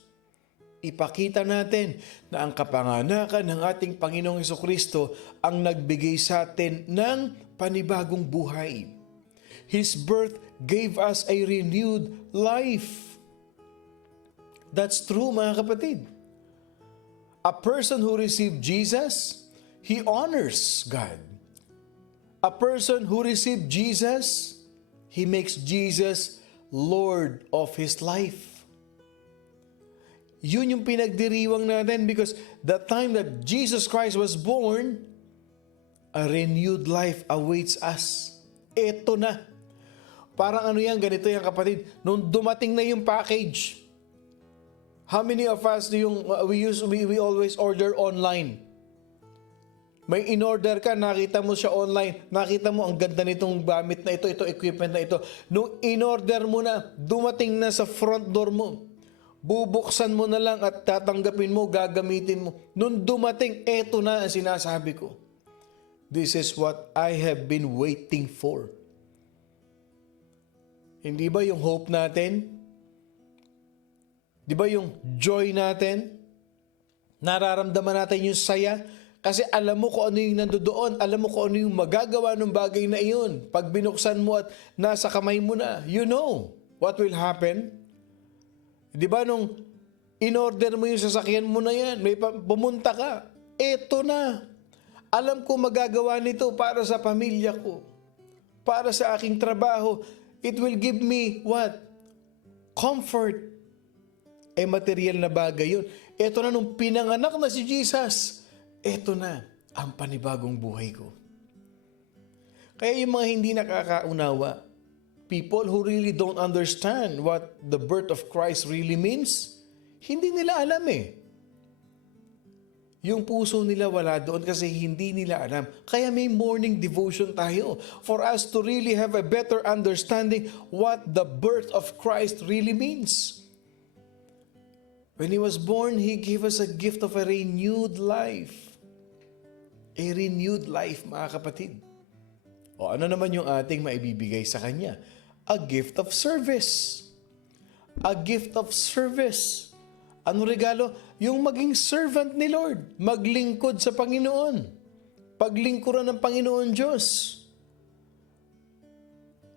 ipakita natin na ang kapanganakan ng ating Panginoong Hesukristo ang nagbigay sa atin ng panibagong buhay. His birth gave us a renewed life. That's true, mga kapatid. A person who received Jesus, he honors God. A person who received Jesus, he makes Jesus Lord of his life. Yun yung pinagdiriwang natin because the time that Jesus Christ was born, a renewed life awaits us. Eto na. Parang ano yan, ganito yan kapatid. Nung dumating na yung package, how many of us we always order online? May in-order ka, nakita mo siya online, nakita mo ang ganda nitong gamit na ito, equipment na ito. Nung in-order mo na, dumating na sa front door mo, bubuksan mo na lang at tatanggapin mo, gagamitin mo. Nung dumating, eto na ang sinasabi ko. This is what I have been waiting for. Hindi ba yung hope natin? Di ba yung joy natin? Nararamdaman natin yung saya? Kasi alam mo kung ano yung nandoon, alam mo kung ano yung magagawa ng bagay na iyon. Pag binuksan mo at nasa kamay mo na, you know what will happen. Di ba nung in-order mo yung sasakyan mo na yan, may pumunta ka, eto na. Alam ko magagawa nito para sa pamilya ko, para sa aking trabaho. It will give me what? Comfort. Material na bagay yun. Eto na nung pinanganak na si Jesus, eto na ang panibagong buhay ko. Kaya yung mga hindi nakakaunawa, people who really don't understand what the birth of Christ really means, hindi nila alam eh. Yung puso nila wala doon kasi hindi nila alam. Kaya may morning devotion tayo for us to really have a better understanding what the birth of Christ really means. When He was born, He gave us a gift of a renewed life. A renewed life, mga kapatid. O ano naman yung ating maibibigay sa Kanya? A gift of service. A gift of service. Ano regalo? Yung maging servant ni Lord. Maglingkod sa Panginoon. Paglingkuran ng Panginoon Diyos.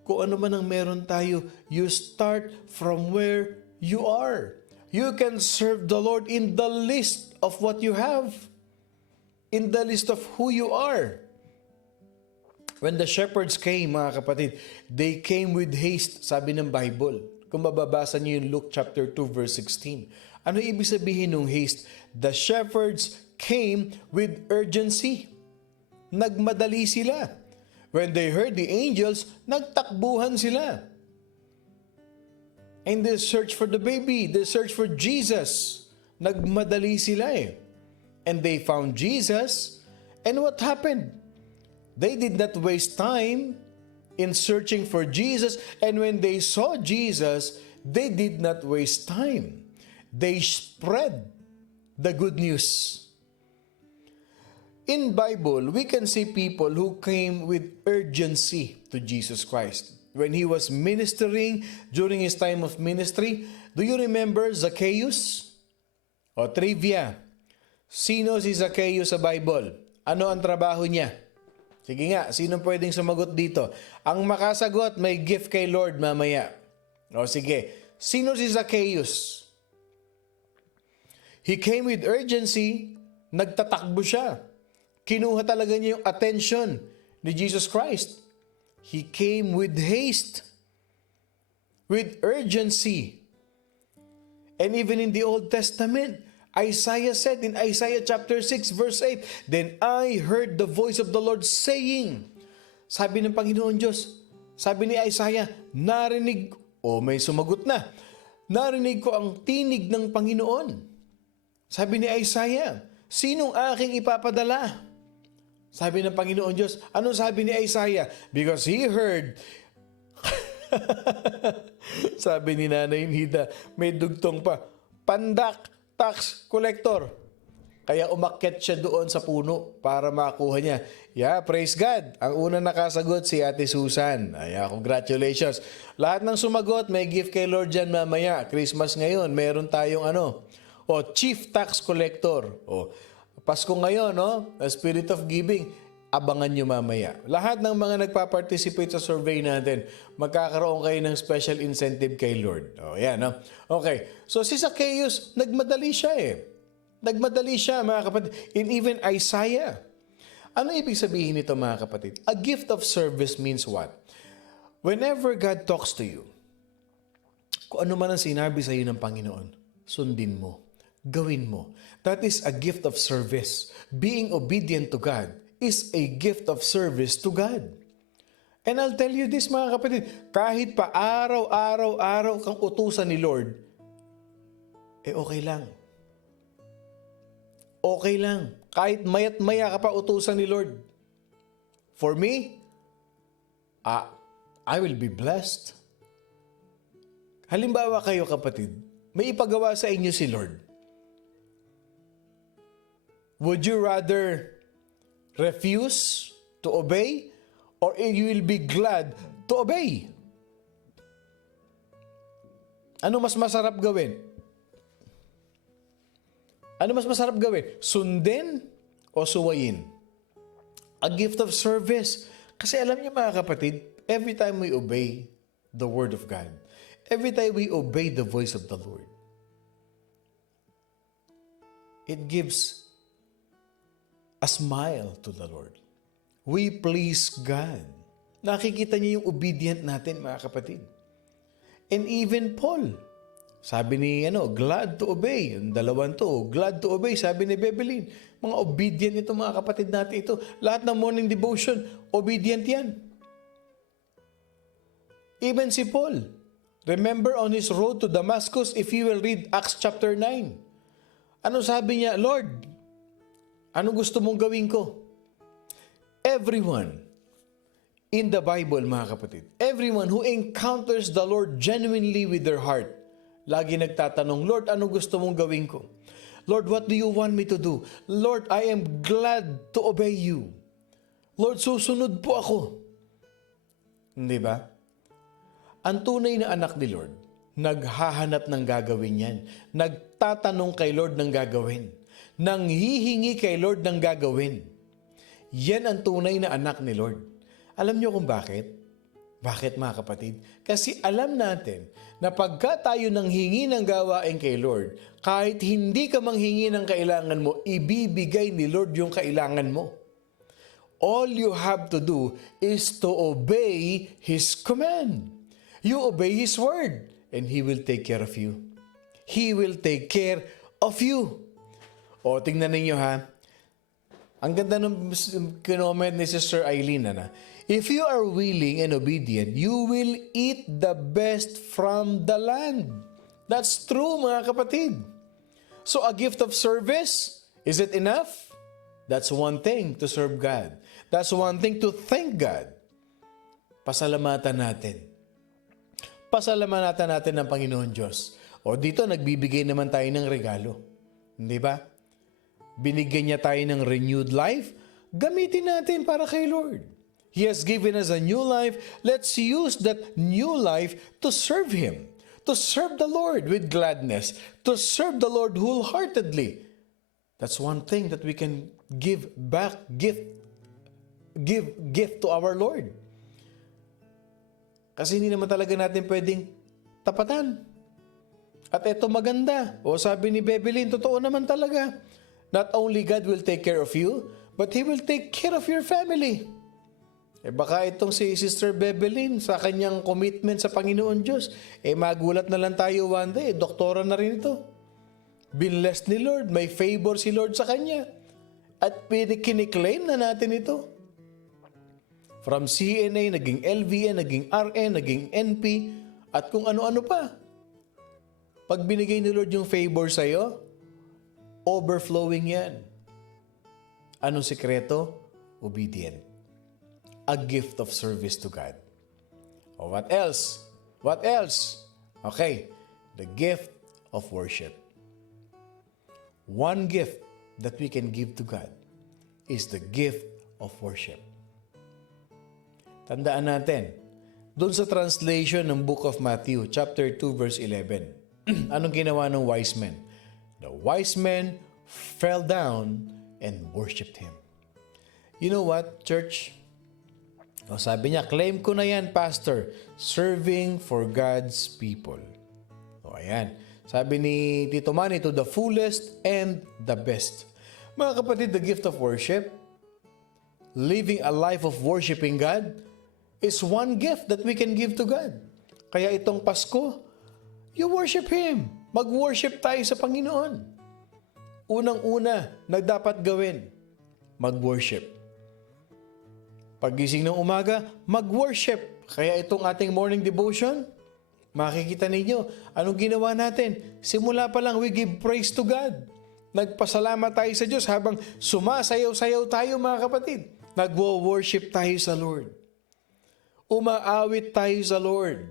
Kung ano man ang meron tayo, you start from where you are. You can serve the Lord in the list of what you have. In the list of who you are. When the shepherds came, mga kapatid, they came with haste, sabi ng Bible. Kung mababasa niyo yung Luke chapter 2 verse 16. Ano ibig sabihin ng haste? The shepherds came with urgency. Nagmadali sila. When they heard the angels, nagtakbuhan sila. And they search for the baby. They search for Jesus. Nagmadali sila eh. And they found Jesus. And what happened? They did not waste time in searching for Jesus. And when they saw Jesus, they did not waste time. They spread the good news. In Bible, we can see people who came with urgency to Jesus Christ. When He was ministering during His time of ministry, do you remember Zacchaeus? O trivia. Sino si Zacchaeus sa Bible? Ano ang trabaho niya? Sige nga, sino pwedeng sumagot dito? Ang makasagot, may gift kay Lord mamaya. O sige, sino si Zacchaeus? He came with urgency, nagtatakbo siya. Kinuha talaga niya yung attention ni Jesus Christ. He came with haste, with urgency. And even in the Old Testament, Isaiah said in Isaiah chapter 6 verse 8, Then I heard the voice of the Lord saying, sabi ng Panginoon Diyos, sabi ni Isaiah, narinig, may sumagot na, narinig ko ang tinig ng Panginoon. Sabi ni Isaiah, sinong aking ipapadala? Sabi ng Panginoon Diyos, ano sabi ni Isaiah? Because he heard, sabi ni Nanay Nida, may dugtong pa, pandak, tax collector. Kaya umakyat siya doon sa puno para makuha niya. Yeah, praise God. Ang unang nakasagot si Ate Susan. Congratulations. Lahat ng sumagot, may gift kay Lord dyan mamaya. Christmas ngayon, meron tayong O chief tax collector. O Pasko ngayon, no? The spirit of giving. Abangan nyo mamaya. Lahat ng mga nagpa-participate sa survey natin, magkakaroon kayo ng special incentive kay Lord. O, yan, no? Okay. So, si Zacchaeus, nagmadali siya eh. Nagmadali siya, mga kapatid. In even Isaiah. Ano ibig sabihin nito, mga kapatid? A gift of service means what? Whenever God talks to you, kung ano man ang sinabi sa iyo ng Panginoon, sundin mo. Gawin mo. That is a gift of service. Being obedient to God is a gift of service to God. And I'll tell you this, mga kapatid, kahit pa araw-araw kang utusan ni Lord, okay lang. Okay lang. Kahit maya't maya ka pa utusan ni Lord. For me, I will be blessed. Halimbawa kayo, kapatid, may ipagawa sa inyo si Lord. Would you rather refuse to obey, or you will be glad to obey? Ano mas masarap gawin? Ano mas masarap gawin? Sundin o suwayin? A gift of service. Kasi alam niyo, mga kapatid, every time we obey the Word of God, every time we obey the voice of the Lord, it gives a smile to the Lord. We please God. Nakikita niyo yung obedient natin, mga kapatid. And even Paul, sabi ni, glad to obey. Yung dalawang to, glad to obey, sabi ni Bebelin. Mga obedient ito, mga kapatid natin ito. Lahat ng morning devotion, obedient yan. Even si Paul, remember on his road to Damascus, if you will read Acts chapter 9, ano sabi niya? Lord, ano gusto mong gawin ko? Everyone in the Bible, mga kapatid, everyone who encounters the Lord genuinely with their heart, lagi nagtatanong, Lord, ano gusto mong gawin ko? Lord, what do you want me to do? Lord, I am glad to obey you. Lord, susunod po ako. Hindi ba? Ang tunay na anak ni Lord, naghahanap ng gagawin yan. Nagtatanong kay Lord ng gagawin. Nanghihingi kay Lord ng gagawin. Yan ang tunay na anak ni Lord. Alam niyo kung bakit? Bakit, mga kapatid? Kasi alam natin na pagka tayo nang hingi ng gawain kay Lord, kahit hindi ka manghingi ng kailangan mo, ibibigay ni Lord yung kailangan mo. All you have to do is to obey His command. You obey His word, and He will take care of you. He will take care of you. O, tingnan ninyo ha. Ang ganda ng comment ni Sister Eileen na, if you are willing and obedient, you will eat the best from the land. That's true, mga kapatid. So a gift of service, is it enough? That's one thing to serve God. That's one thing to thank God. Pasalamatan natin. Pasalamatan natin ng Panginoon Diyos. O dito, nagbibigay naman tayo ng regalo. Hindi ba? Binigyan niya tayo ng renewed life. Gamitin natin para kay Lord. He has given us a new life. Let's use that new life to serve Him. To serve the Lord with gladness. To serve the Lord wholeheartedly. That's one thing that we can give back, gift to our Lord. Kasi hindi naman talaga natin pwedeng tapatan. At ito maganda. O sabi ni Bebelin, totoo naman talaga. Not only God will take care of you, but He will take care of your family. Baka itong si Sister Bebelin sa kanyang commitment sa Panginoon Diyos, magulat na lang tayo one day, doktora na rin ito. Binlessed ni Lord, may favor si Lord sa kanya. At kiniklaim na natin ito. From CNA, naging LVN, naging RN, naging NP, at kung ano-ano pa. Pag binigay ni Lord yung favor sa'yo, overflowing yan. Anong sikreto? Obedient. A gift of service to God. O what else? What else? Okay, the gift of worship. One gift that we can give to God is the gift of worship. Tandaan natin, doon sa translation ng Book of Matthew, chapter 2, verse 11, anong ginawa ng wise men? The wise men fell down and worshipped him. You know what, church? O, sabi niya, claim ko na yan, pastor. Serving for God's people. O, ayan. Sabi ni Tito Manny, to the fullest and the best. Mga kapatid, the gift of worship, living a life of worshiping God, is one gift that we can give to God. Kaya itong Pasko, you worship Him. Mag-worship tayo sa Panginoon. Unang-una na dapat gawin, mag-worship. Paggising ng umaga, mag-worship. Kaya itong ating morning devotion, makikita ninyo, anong ginawa natin? Simula pa lang, we give praise to God. Nagpasalamat tayo sa Diyos habang sumasayaw-sayaw tayo, mga kapatid. Nagwo-worship tayo sa Lord. Umaawit tayo sa Lord.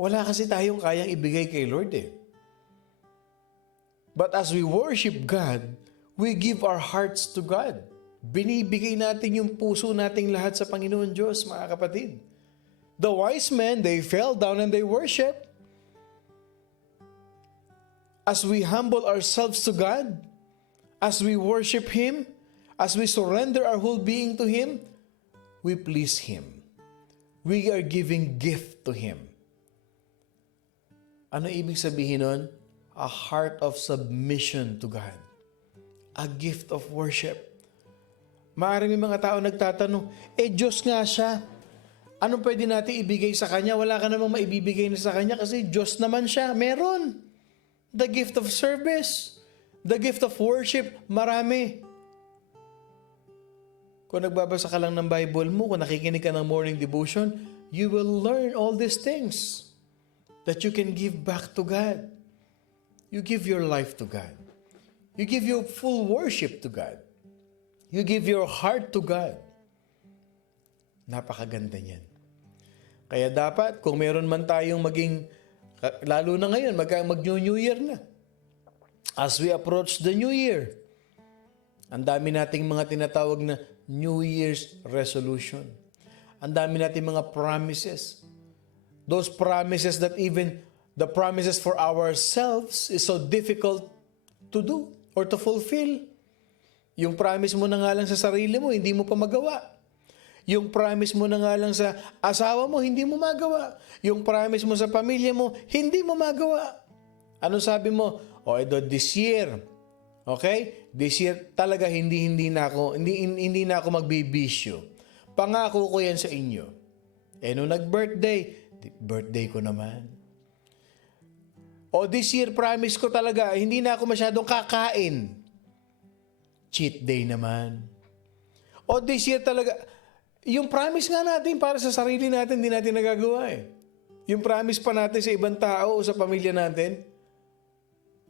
Wala kasi tayong kayang ibigay kay Lord eh. But as we worship God, we give our hearts to God. Binibigay natin yung puso nating lahat sa Panginoon Diyos, mga kapatid. The wise men, they fell down and they worship. As we humble ourselves to God, as we worship Him, as we surrender our whole being to Him, we please Him. We are giving gift to Him. Ano ibig sabihin nun? A heart of submission to God. A gift of worship. Maaaring may mga tao nagtatanong, Diyos nga siya. Anong pwede natin ibigay sa Kanya? Wala ka namang maibibigay na sa Kanya kasi Diyos naman siya. Meron. The gift of service. The gift of worship. Marami. Kung nagbabasa ka lang ng Bible mo, kung nakikinig ka ng morning devotion, you will learn all these things that you can give back to God. You give your life to God. You give your full worship to God. You give your heart to God. Napakaganda niyan. Kaya dapat, kung meron man tayong maging, lalo na ngayon, mag-New Year na. As we approach the New Year, ang dami nating mga tinatawag na New Year's resolution. Ang dami nating mga promises. Those promises that even the promises for ourselves is so difficult to do or to fulfill. Yung promise mo na nga lang sa sarili mo, hindi mo pa magawa. Yung promise mo na nga lang sa asawa mo, hindi mo magawa. Yung promise mo sa pamilya mo, hindi mo magawa. Ano sabi mo? This year, okay? This year talaga hindi na ako magbibisyo. Pangako ko yan sa inyo. Nung nag-birthday, birthday ko naman. This year promise ko talaga, hindi na ako masyadong kakain. Cheat day naman. This year talaga, yung promise nga natin para sa sarili natin, hindi natin nagagawa eh. Yung promise pa natin sa ibang tao o sa pamilya natin,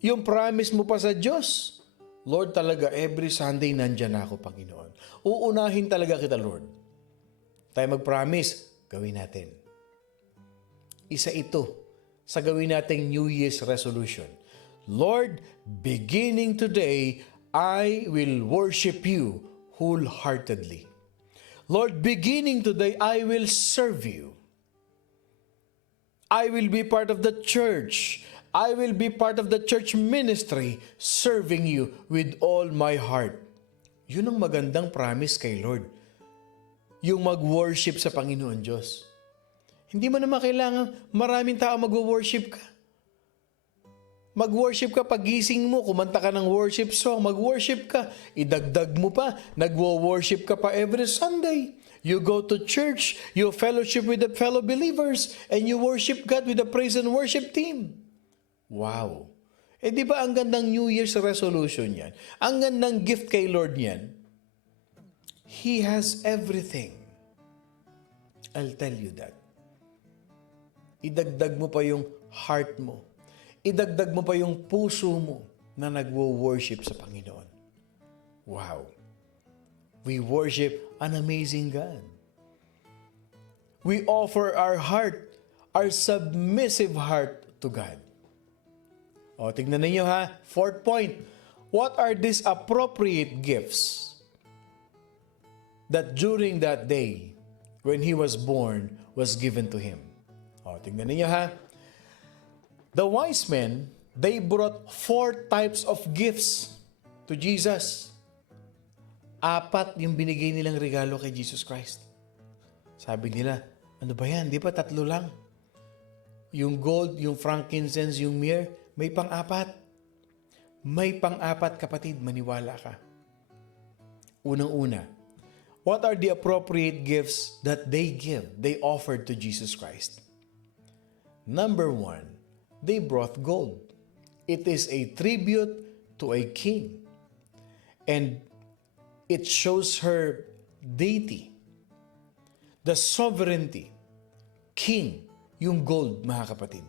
yung promise mo pa sa Diyos, Lord talaga, every Sunday nandyan ako, Panginoon. Uunahin talaga kita, Lord. Tayo mag-promise, gawin natin. Isa ito sa gawin nating New Year's resolution. Lord, beginning today, I will worship you wholeheartedly. Lord, beginning today, I will serve you. I will be part of the church. I will be part of the church ministry, serving you with all my heart. Yun ang magandang promise kay Lord. Yung mag-worship sa Panginoon Diyos. Hindi mo naman kailangan maraming tao mag-worship ka. Mag-worship ka pagising mo, kumanta ka ng worship song, mag-worship ka, idagdag mo pa, nagwo-worship ka pa every Sunday. You go to church, you fellowship with the fellow believers, and you worship God with the praise and worship team. Wow! Di ba ang gandang New Year's resolution yan? Ang gandang gift kay Lord yan? He has everything. I'll tell you that. Idagdag mo pa yung heart mo. Idagdag mo pa yung puso mo na nagwo-worship sa Panginoon. Wow! We worship an amazing God. We offer our heart, our submissive heart to God. Tignan ninyo ha. Fourth point. What are these appropriate gifts that during that day when He was born was given to Him? Tignan ninyo ha. The wise men, They brought 4 types of gifts to Jesus. 4 yung binigay nilang regalo kay Jesus Christ. Sabi nila, ano ba yan? Di ba 3 lang? Yung gold, yung frankincense, yung myrrh, may pang-4. May pang-4, kapatid, maniwala ka. Unang-una, what are the appropriate gifts that they offered to Jesus Christ? Number 1, they brought gold. It is a tribute to a king. And it shows her deity, the sovereignty, king, yung gold, mga kapatid.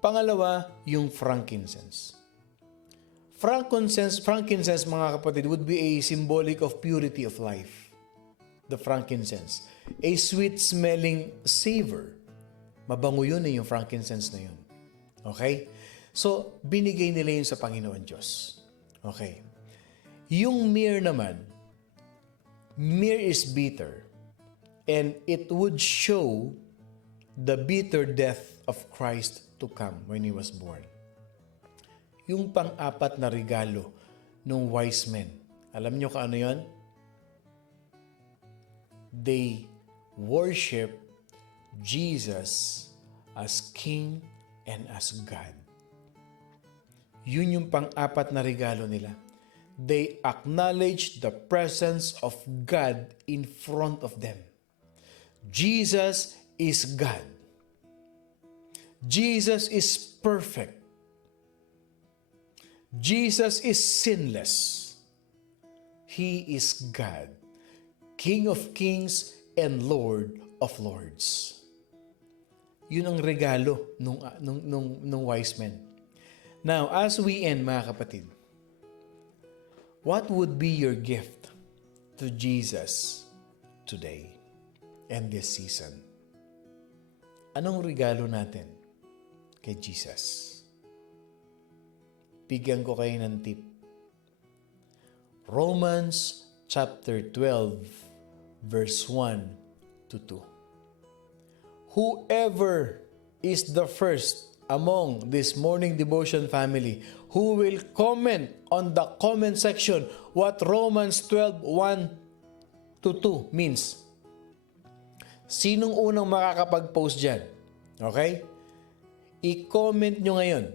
Pangalawa, yung frankincense. Frankincense, mga kapatid, would be a symbolic of purity of life. The frankincense. A sweet-smelling savor. Mabango yun yung frankincense na yun. Okay? So, binigay nila yun sa Panginoon Diyos. Okay. Yung myrrh naman, myrrh is bitter. And it would show the bitter death of Christ to come when He was born. Yung pang-4 na regalo ng wise men. Alam nyo kung ano yun? They worship Jesus as King and as God. Yun yung pang-4 na regalo nila. They acknowledge the presence of God in front of them. Jesus is God. Jesus is perfect. Jesus is sinless. He is God, King of kings and Lord of lords. Yun ang regalo nung wise men. Now, as we end, mga kapatid, what would be your gift to Jesus today and this season? Anong regalo natin kay Jesus? Bigyan ko kayo ng tip. Romans chapter 12, verse 1 to 2. Whoever is the first among this morning devotion family who will comment on the comment section what Romans 12, 1 to 2 means. Sinong unang makakapag-post dyan? Okay? I-comment nyo ngayon.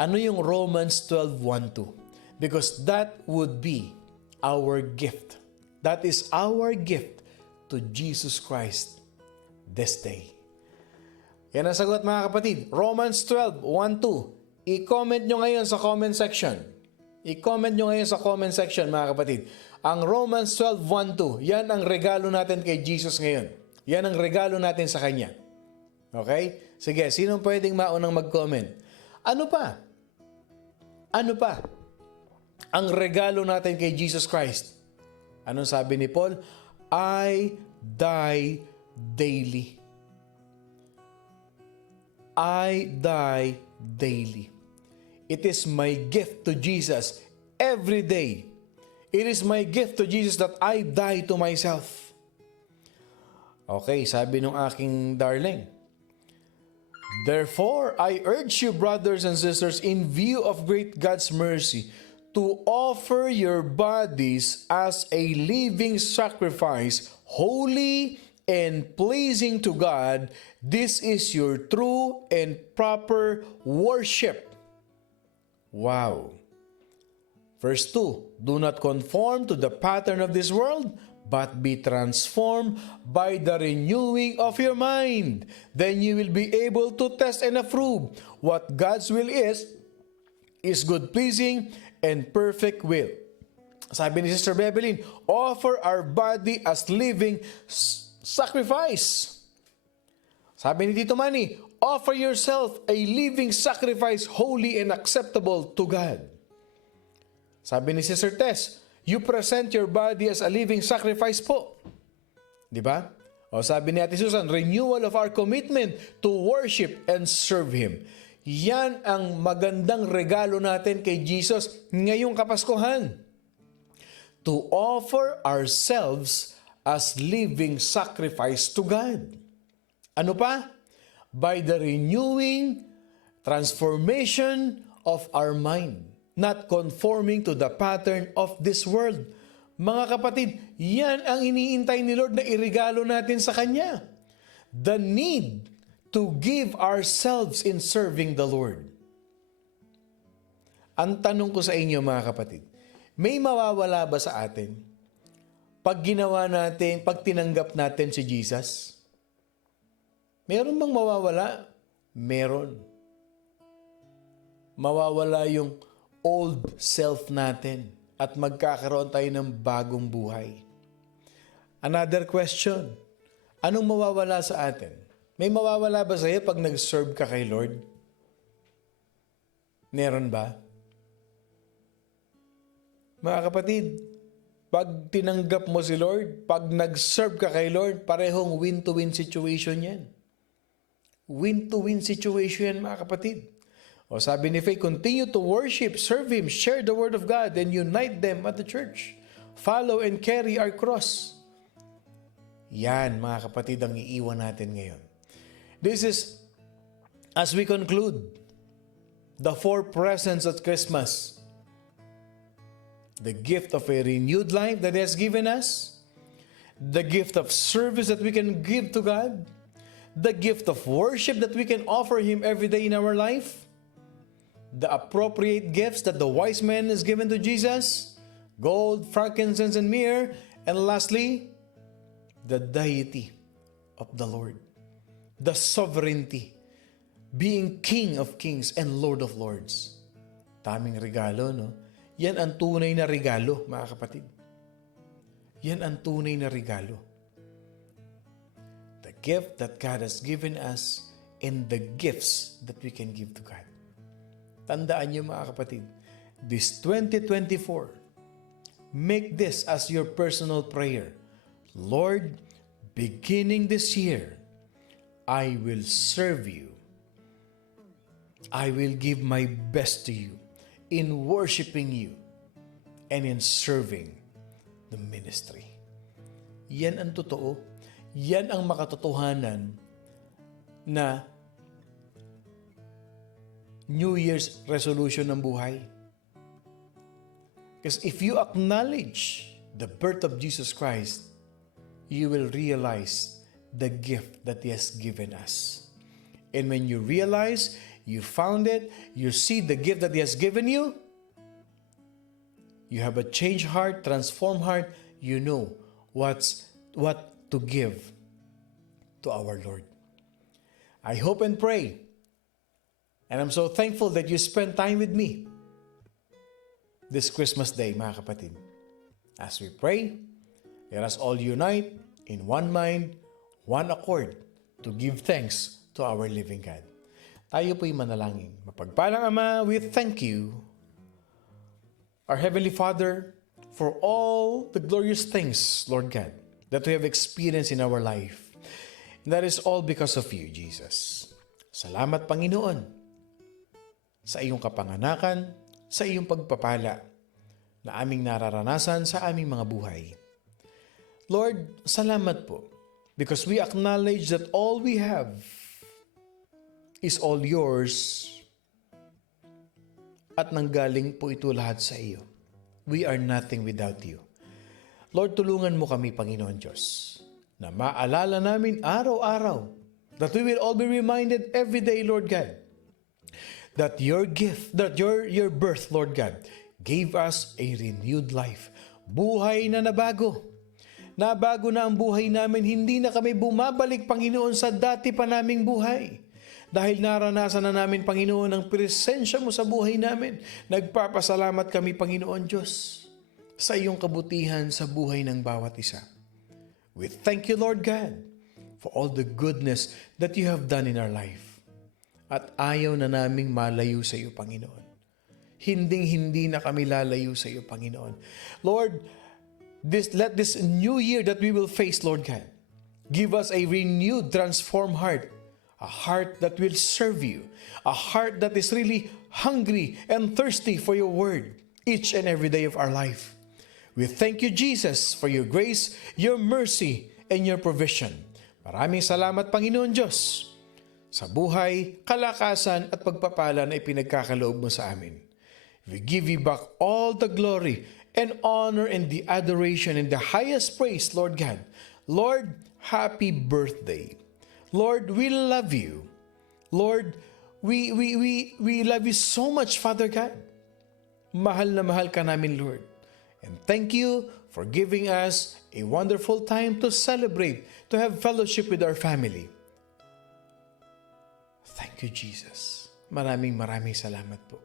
Ano yung Romans 12:1 to? Because that would be our gift. That is our gift to Jesus Christ this day. Yan ang sagot, mga kapatid. Romans 12:1 to. I-comment nyo ngayon sa comment section. I-comment nyo ngayon sa comment section, mga kapatid. Ang Romans 12:1 to, yan ang regalo natin kay Jesus ngayon. Yan ang regalo natin sa Kanya. Okay? Sige, sinong pwedeng maunang mag-comment? Ano pa? Ano pa? Ang regalo natin kay Jesus Christ. Anong sabi ni Paul? I die daily. I die daily. It is my gift to Jesus every day. It is my gift to Jesus that I die to myself. Okay, sabi nung aking darling, therefore, I urge you, brothers and sisters, in view of great God's mercy, to offer your bodies as a living sacrifice, holy and pleasing to God. This is your true and proper worship. Wow. Verse 2, do not conform to the pattern of this world, but be transformed by the renewing of your mind. Then you will be able to test and approve what God's will is good, pleasing, and perfect will. Sabi ni Sister Bebelin, offer our body as living sacrifice. Sabi ni Tito Manny, offer yourself a living sacrifice, holy and acceptable to God. Sabi ni Sister Tess, you present your body as a living sacrifice po. Di ba? O sabi ni Ate Susan, renewal of our commitment to worship and serve Him. Yan ang magandang regalo natin kay Jesus ngayong Kapaskuhan. To offer ourselves as living sacrifice to God. Ano pa? By the renewing Transformation of our mind, not conforming to the pattern of this world. Mga kapatid, yan ang iniintay ni Lord na irigalo natin sa Kanya. The need to give ourselves in serving the Lord. Ang tanong ko sa inyo mga kapatid, may mawawala ba sa atin pag ginawa natin, pag tinanggap natin si Jesus? Meron bang mawawala? Meron. Mawawala yung old self natin at magkakaroon tayo ng bagong buhay. Another question, anong mawawala sa atin? May mawawala ba sa iyo pag nag-serve ka kay Lord? Meron ba? Mga kapatid, pag tinanggap mo si Lord, pag nag-serve ka kay Lord, parehong win-to-win situation yan. Win-to-win situation yan, mga kapatid. O sabi ni Faye, continue to worship, serve Him, share the Word of God, and unite them at the church. Follow and carry our cross. Yan, mga kapatid, ang iiwan natin ngayon. This is, as we conclude, the four presents at Christmas. The gift of a renewed life that He has given us, the gift of service that we can give to God, the gift of worship that we can offer Him every day in our life, the appropriate gifts that the wise man has given to Jesus, gold, frankincense, and myrrh, and lastly, the deity of the Lord, the sovereignty, being King of kings and Lord of lords. Taming regalo, no? Yan ang tunay na regalo, mga kapatid. Yan ang tunay na regalo. The gift that God has given us and the gifts that we can give to God. Tandaan niyo, mga kapatid, this 2024, make this as your personal prayer. Lord, beginning this year, I will serve you. I will give my best to you in worshiping you and in serving the ministry. Yan ang totoo. Yan ang makatotohanan na New Year's resolution ng buhay. Because if you acknowledge the birth of Jesus Christ, you will realize the gift that He has given us. And when you realize, you found it, you see the gift that He has given you, you have a changed heart, transformed heart, you know what to give to our Lord. I hope and pray, and I'm so thankful that you spent time with me this Christmas Day, mga kapatid. As we pray, let us all unite in one mind, one accord, to give thanks to our living God. Tayo po'y manalangin. Mapagpalang Ama, we thank you, our Heavenly Father, for all the glorious things, Lord God, that we have experienced in our life. And that is all because of you, Jesus. Salamat, Panginoon, sa iyong kapanganakan, sa iyong pagpapala na aming nararanasan sa aming mga buhay. Lord, salamat po, because we acknowledge that all we have is all yours at nanggaling po ito lahat sa iyo. We are nothing without you. Lord, tulungan mo kami, Panginoon Diyos, na maalala namin araw-araw that we will all be reminded every day, Lord God, that your gift, that your birth, Lord God, gave us a renewed life. Buhay na nabago. Nabago na ang buhay namin. Hindi na kami bumabalik, Panginoon, sa dati pa naming buhay. Dahil naranasan na namin, Panginoon, ang presensya mo sa buhay namin. Nagpapasalamat kami, Panginoon Diyos, sa iyong kabutihan sa buhay ng bawat isa. We thank you, Lord God, for all the goodness that you have done in our life. At ayaw na naming malayo sa iyo, Panginoon. Hinding-hindi na kami lalayo sa iyo, Panginoon. Lord, let this new year that we will face, Lord God, give us a renewed, transformed heart. A heart that will serve you. A heart that is really hungry and thirsty for your word each and every day of our life. We thank you, Jesus, for your grace, your mercy, and your provision. Maraming salamat, Panginoon Diyos, sa buhay, kalakasan at pagpapala na ipinagkakaloob mo sa amin. We give you back all the glory and honor and the adoration and the highest praise, Lord God. Lord, happy birthday. Lord, we love you. Lord, we love you so much, Father God. Mahal na mahal ka namin, Lord. And thank you for giving us a wonderful time to celebrate, to have fellowship with our family. Thank you, Jesus. Maraming salamat po.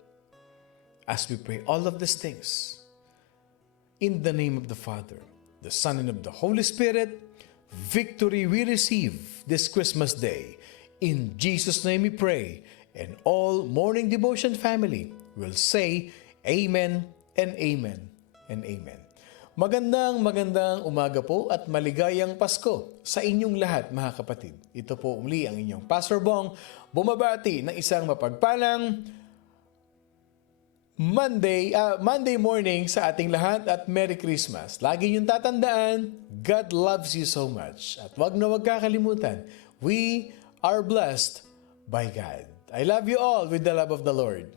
As we pray all of these things, in the name of the Father, the Son, and of the Holy Spirit, victory we receive this Christmas day. In Jesus' name we pray, and all Morning Devotion family will say, Amen and Amen and Amen. Magandang umaga po at maligayang Pasko sa inyong lahat, mga kapatid. Ito po uli ang inyong Pastor Bong, bumabati ng isang mapagpalang Monday morning sa ating lahat at Merry Christmas. Lagi niyong tatandaan, God loves you so much. At wag na wag kakalimutan, we are blessed by God. I love you all with the love of the Lord.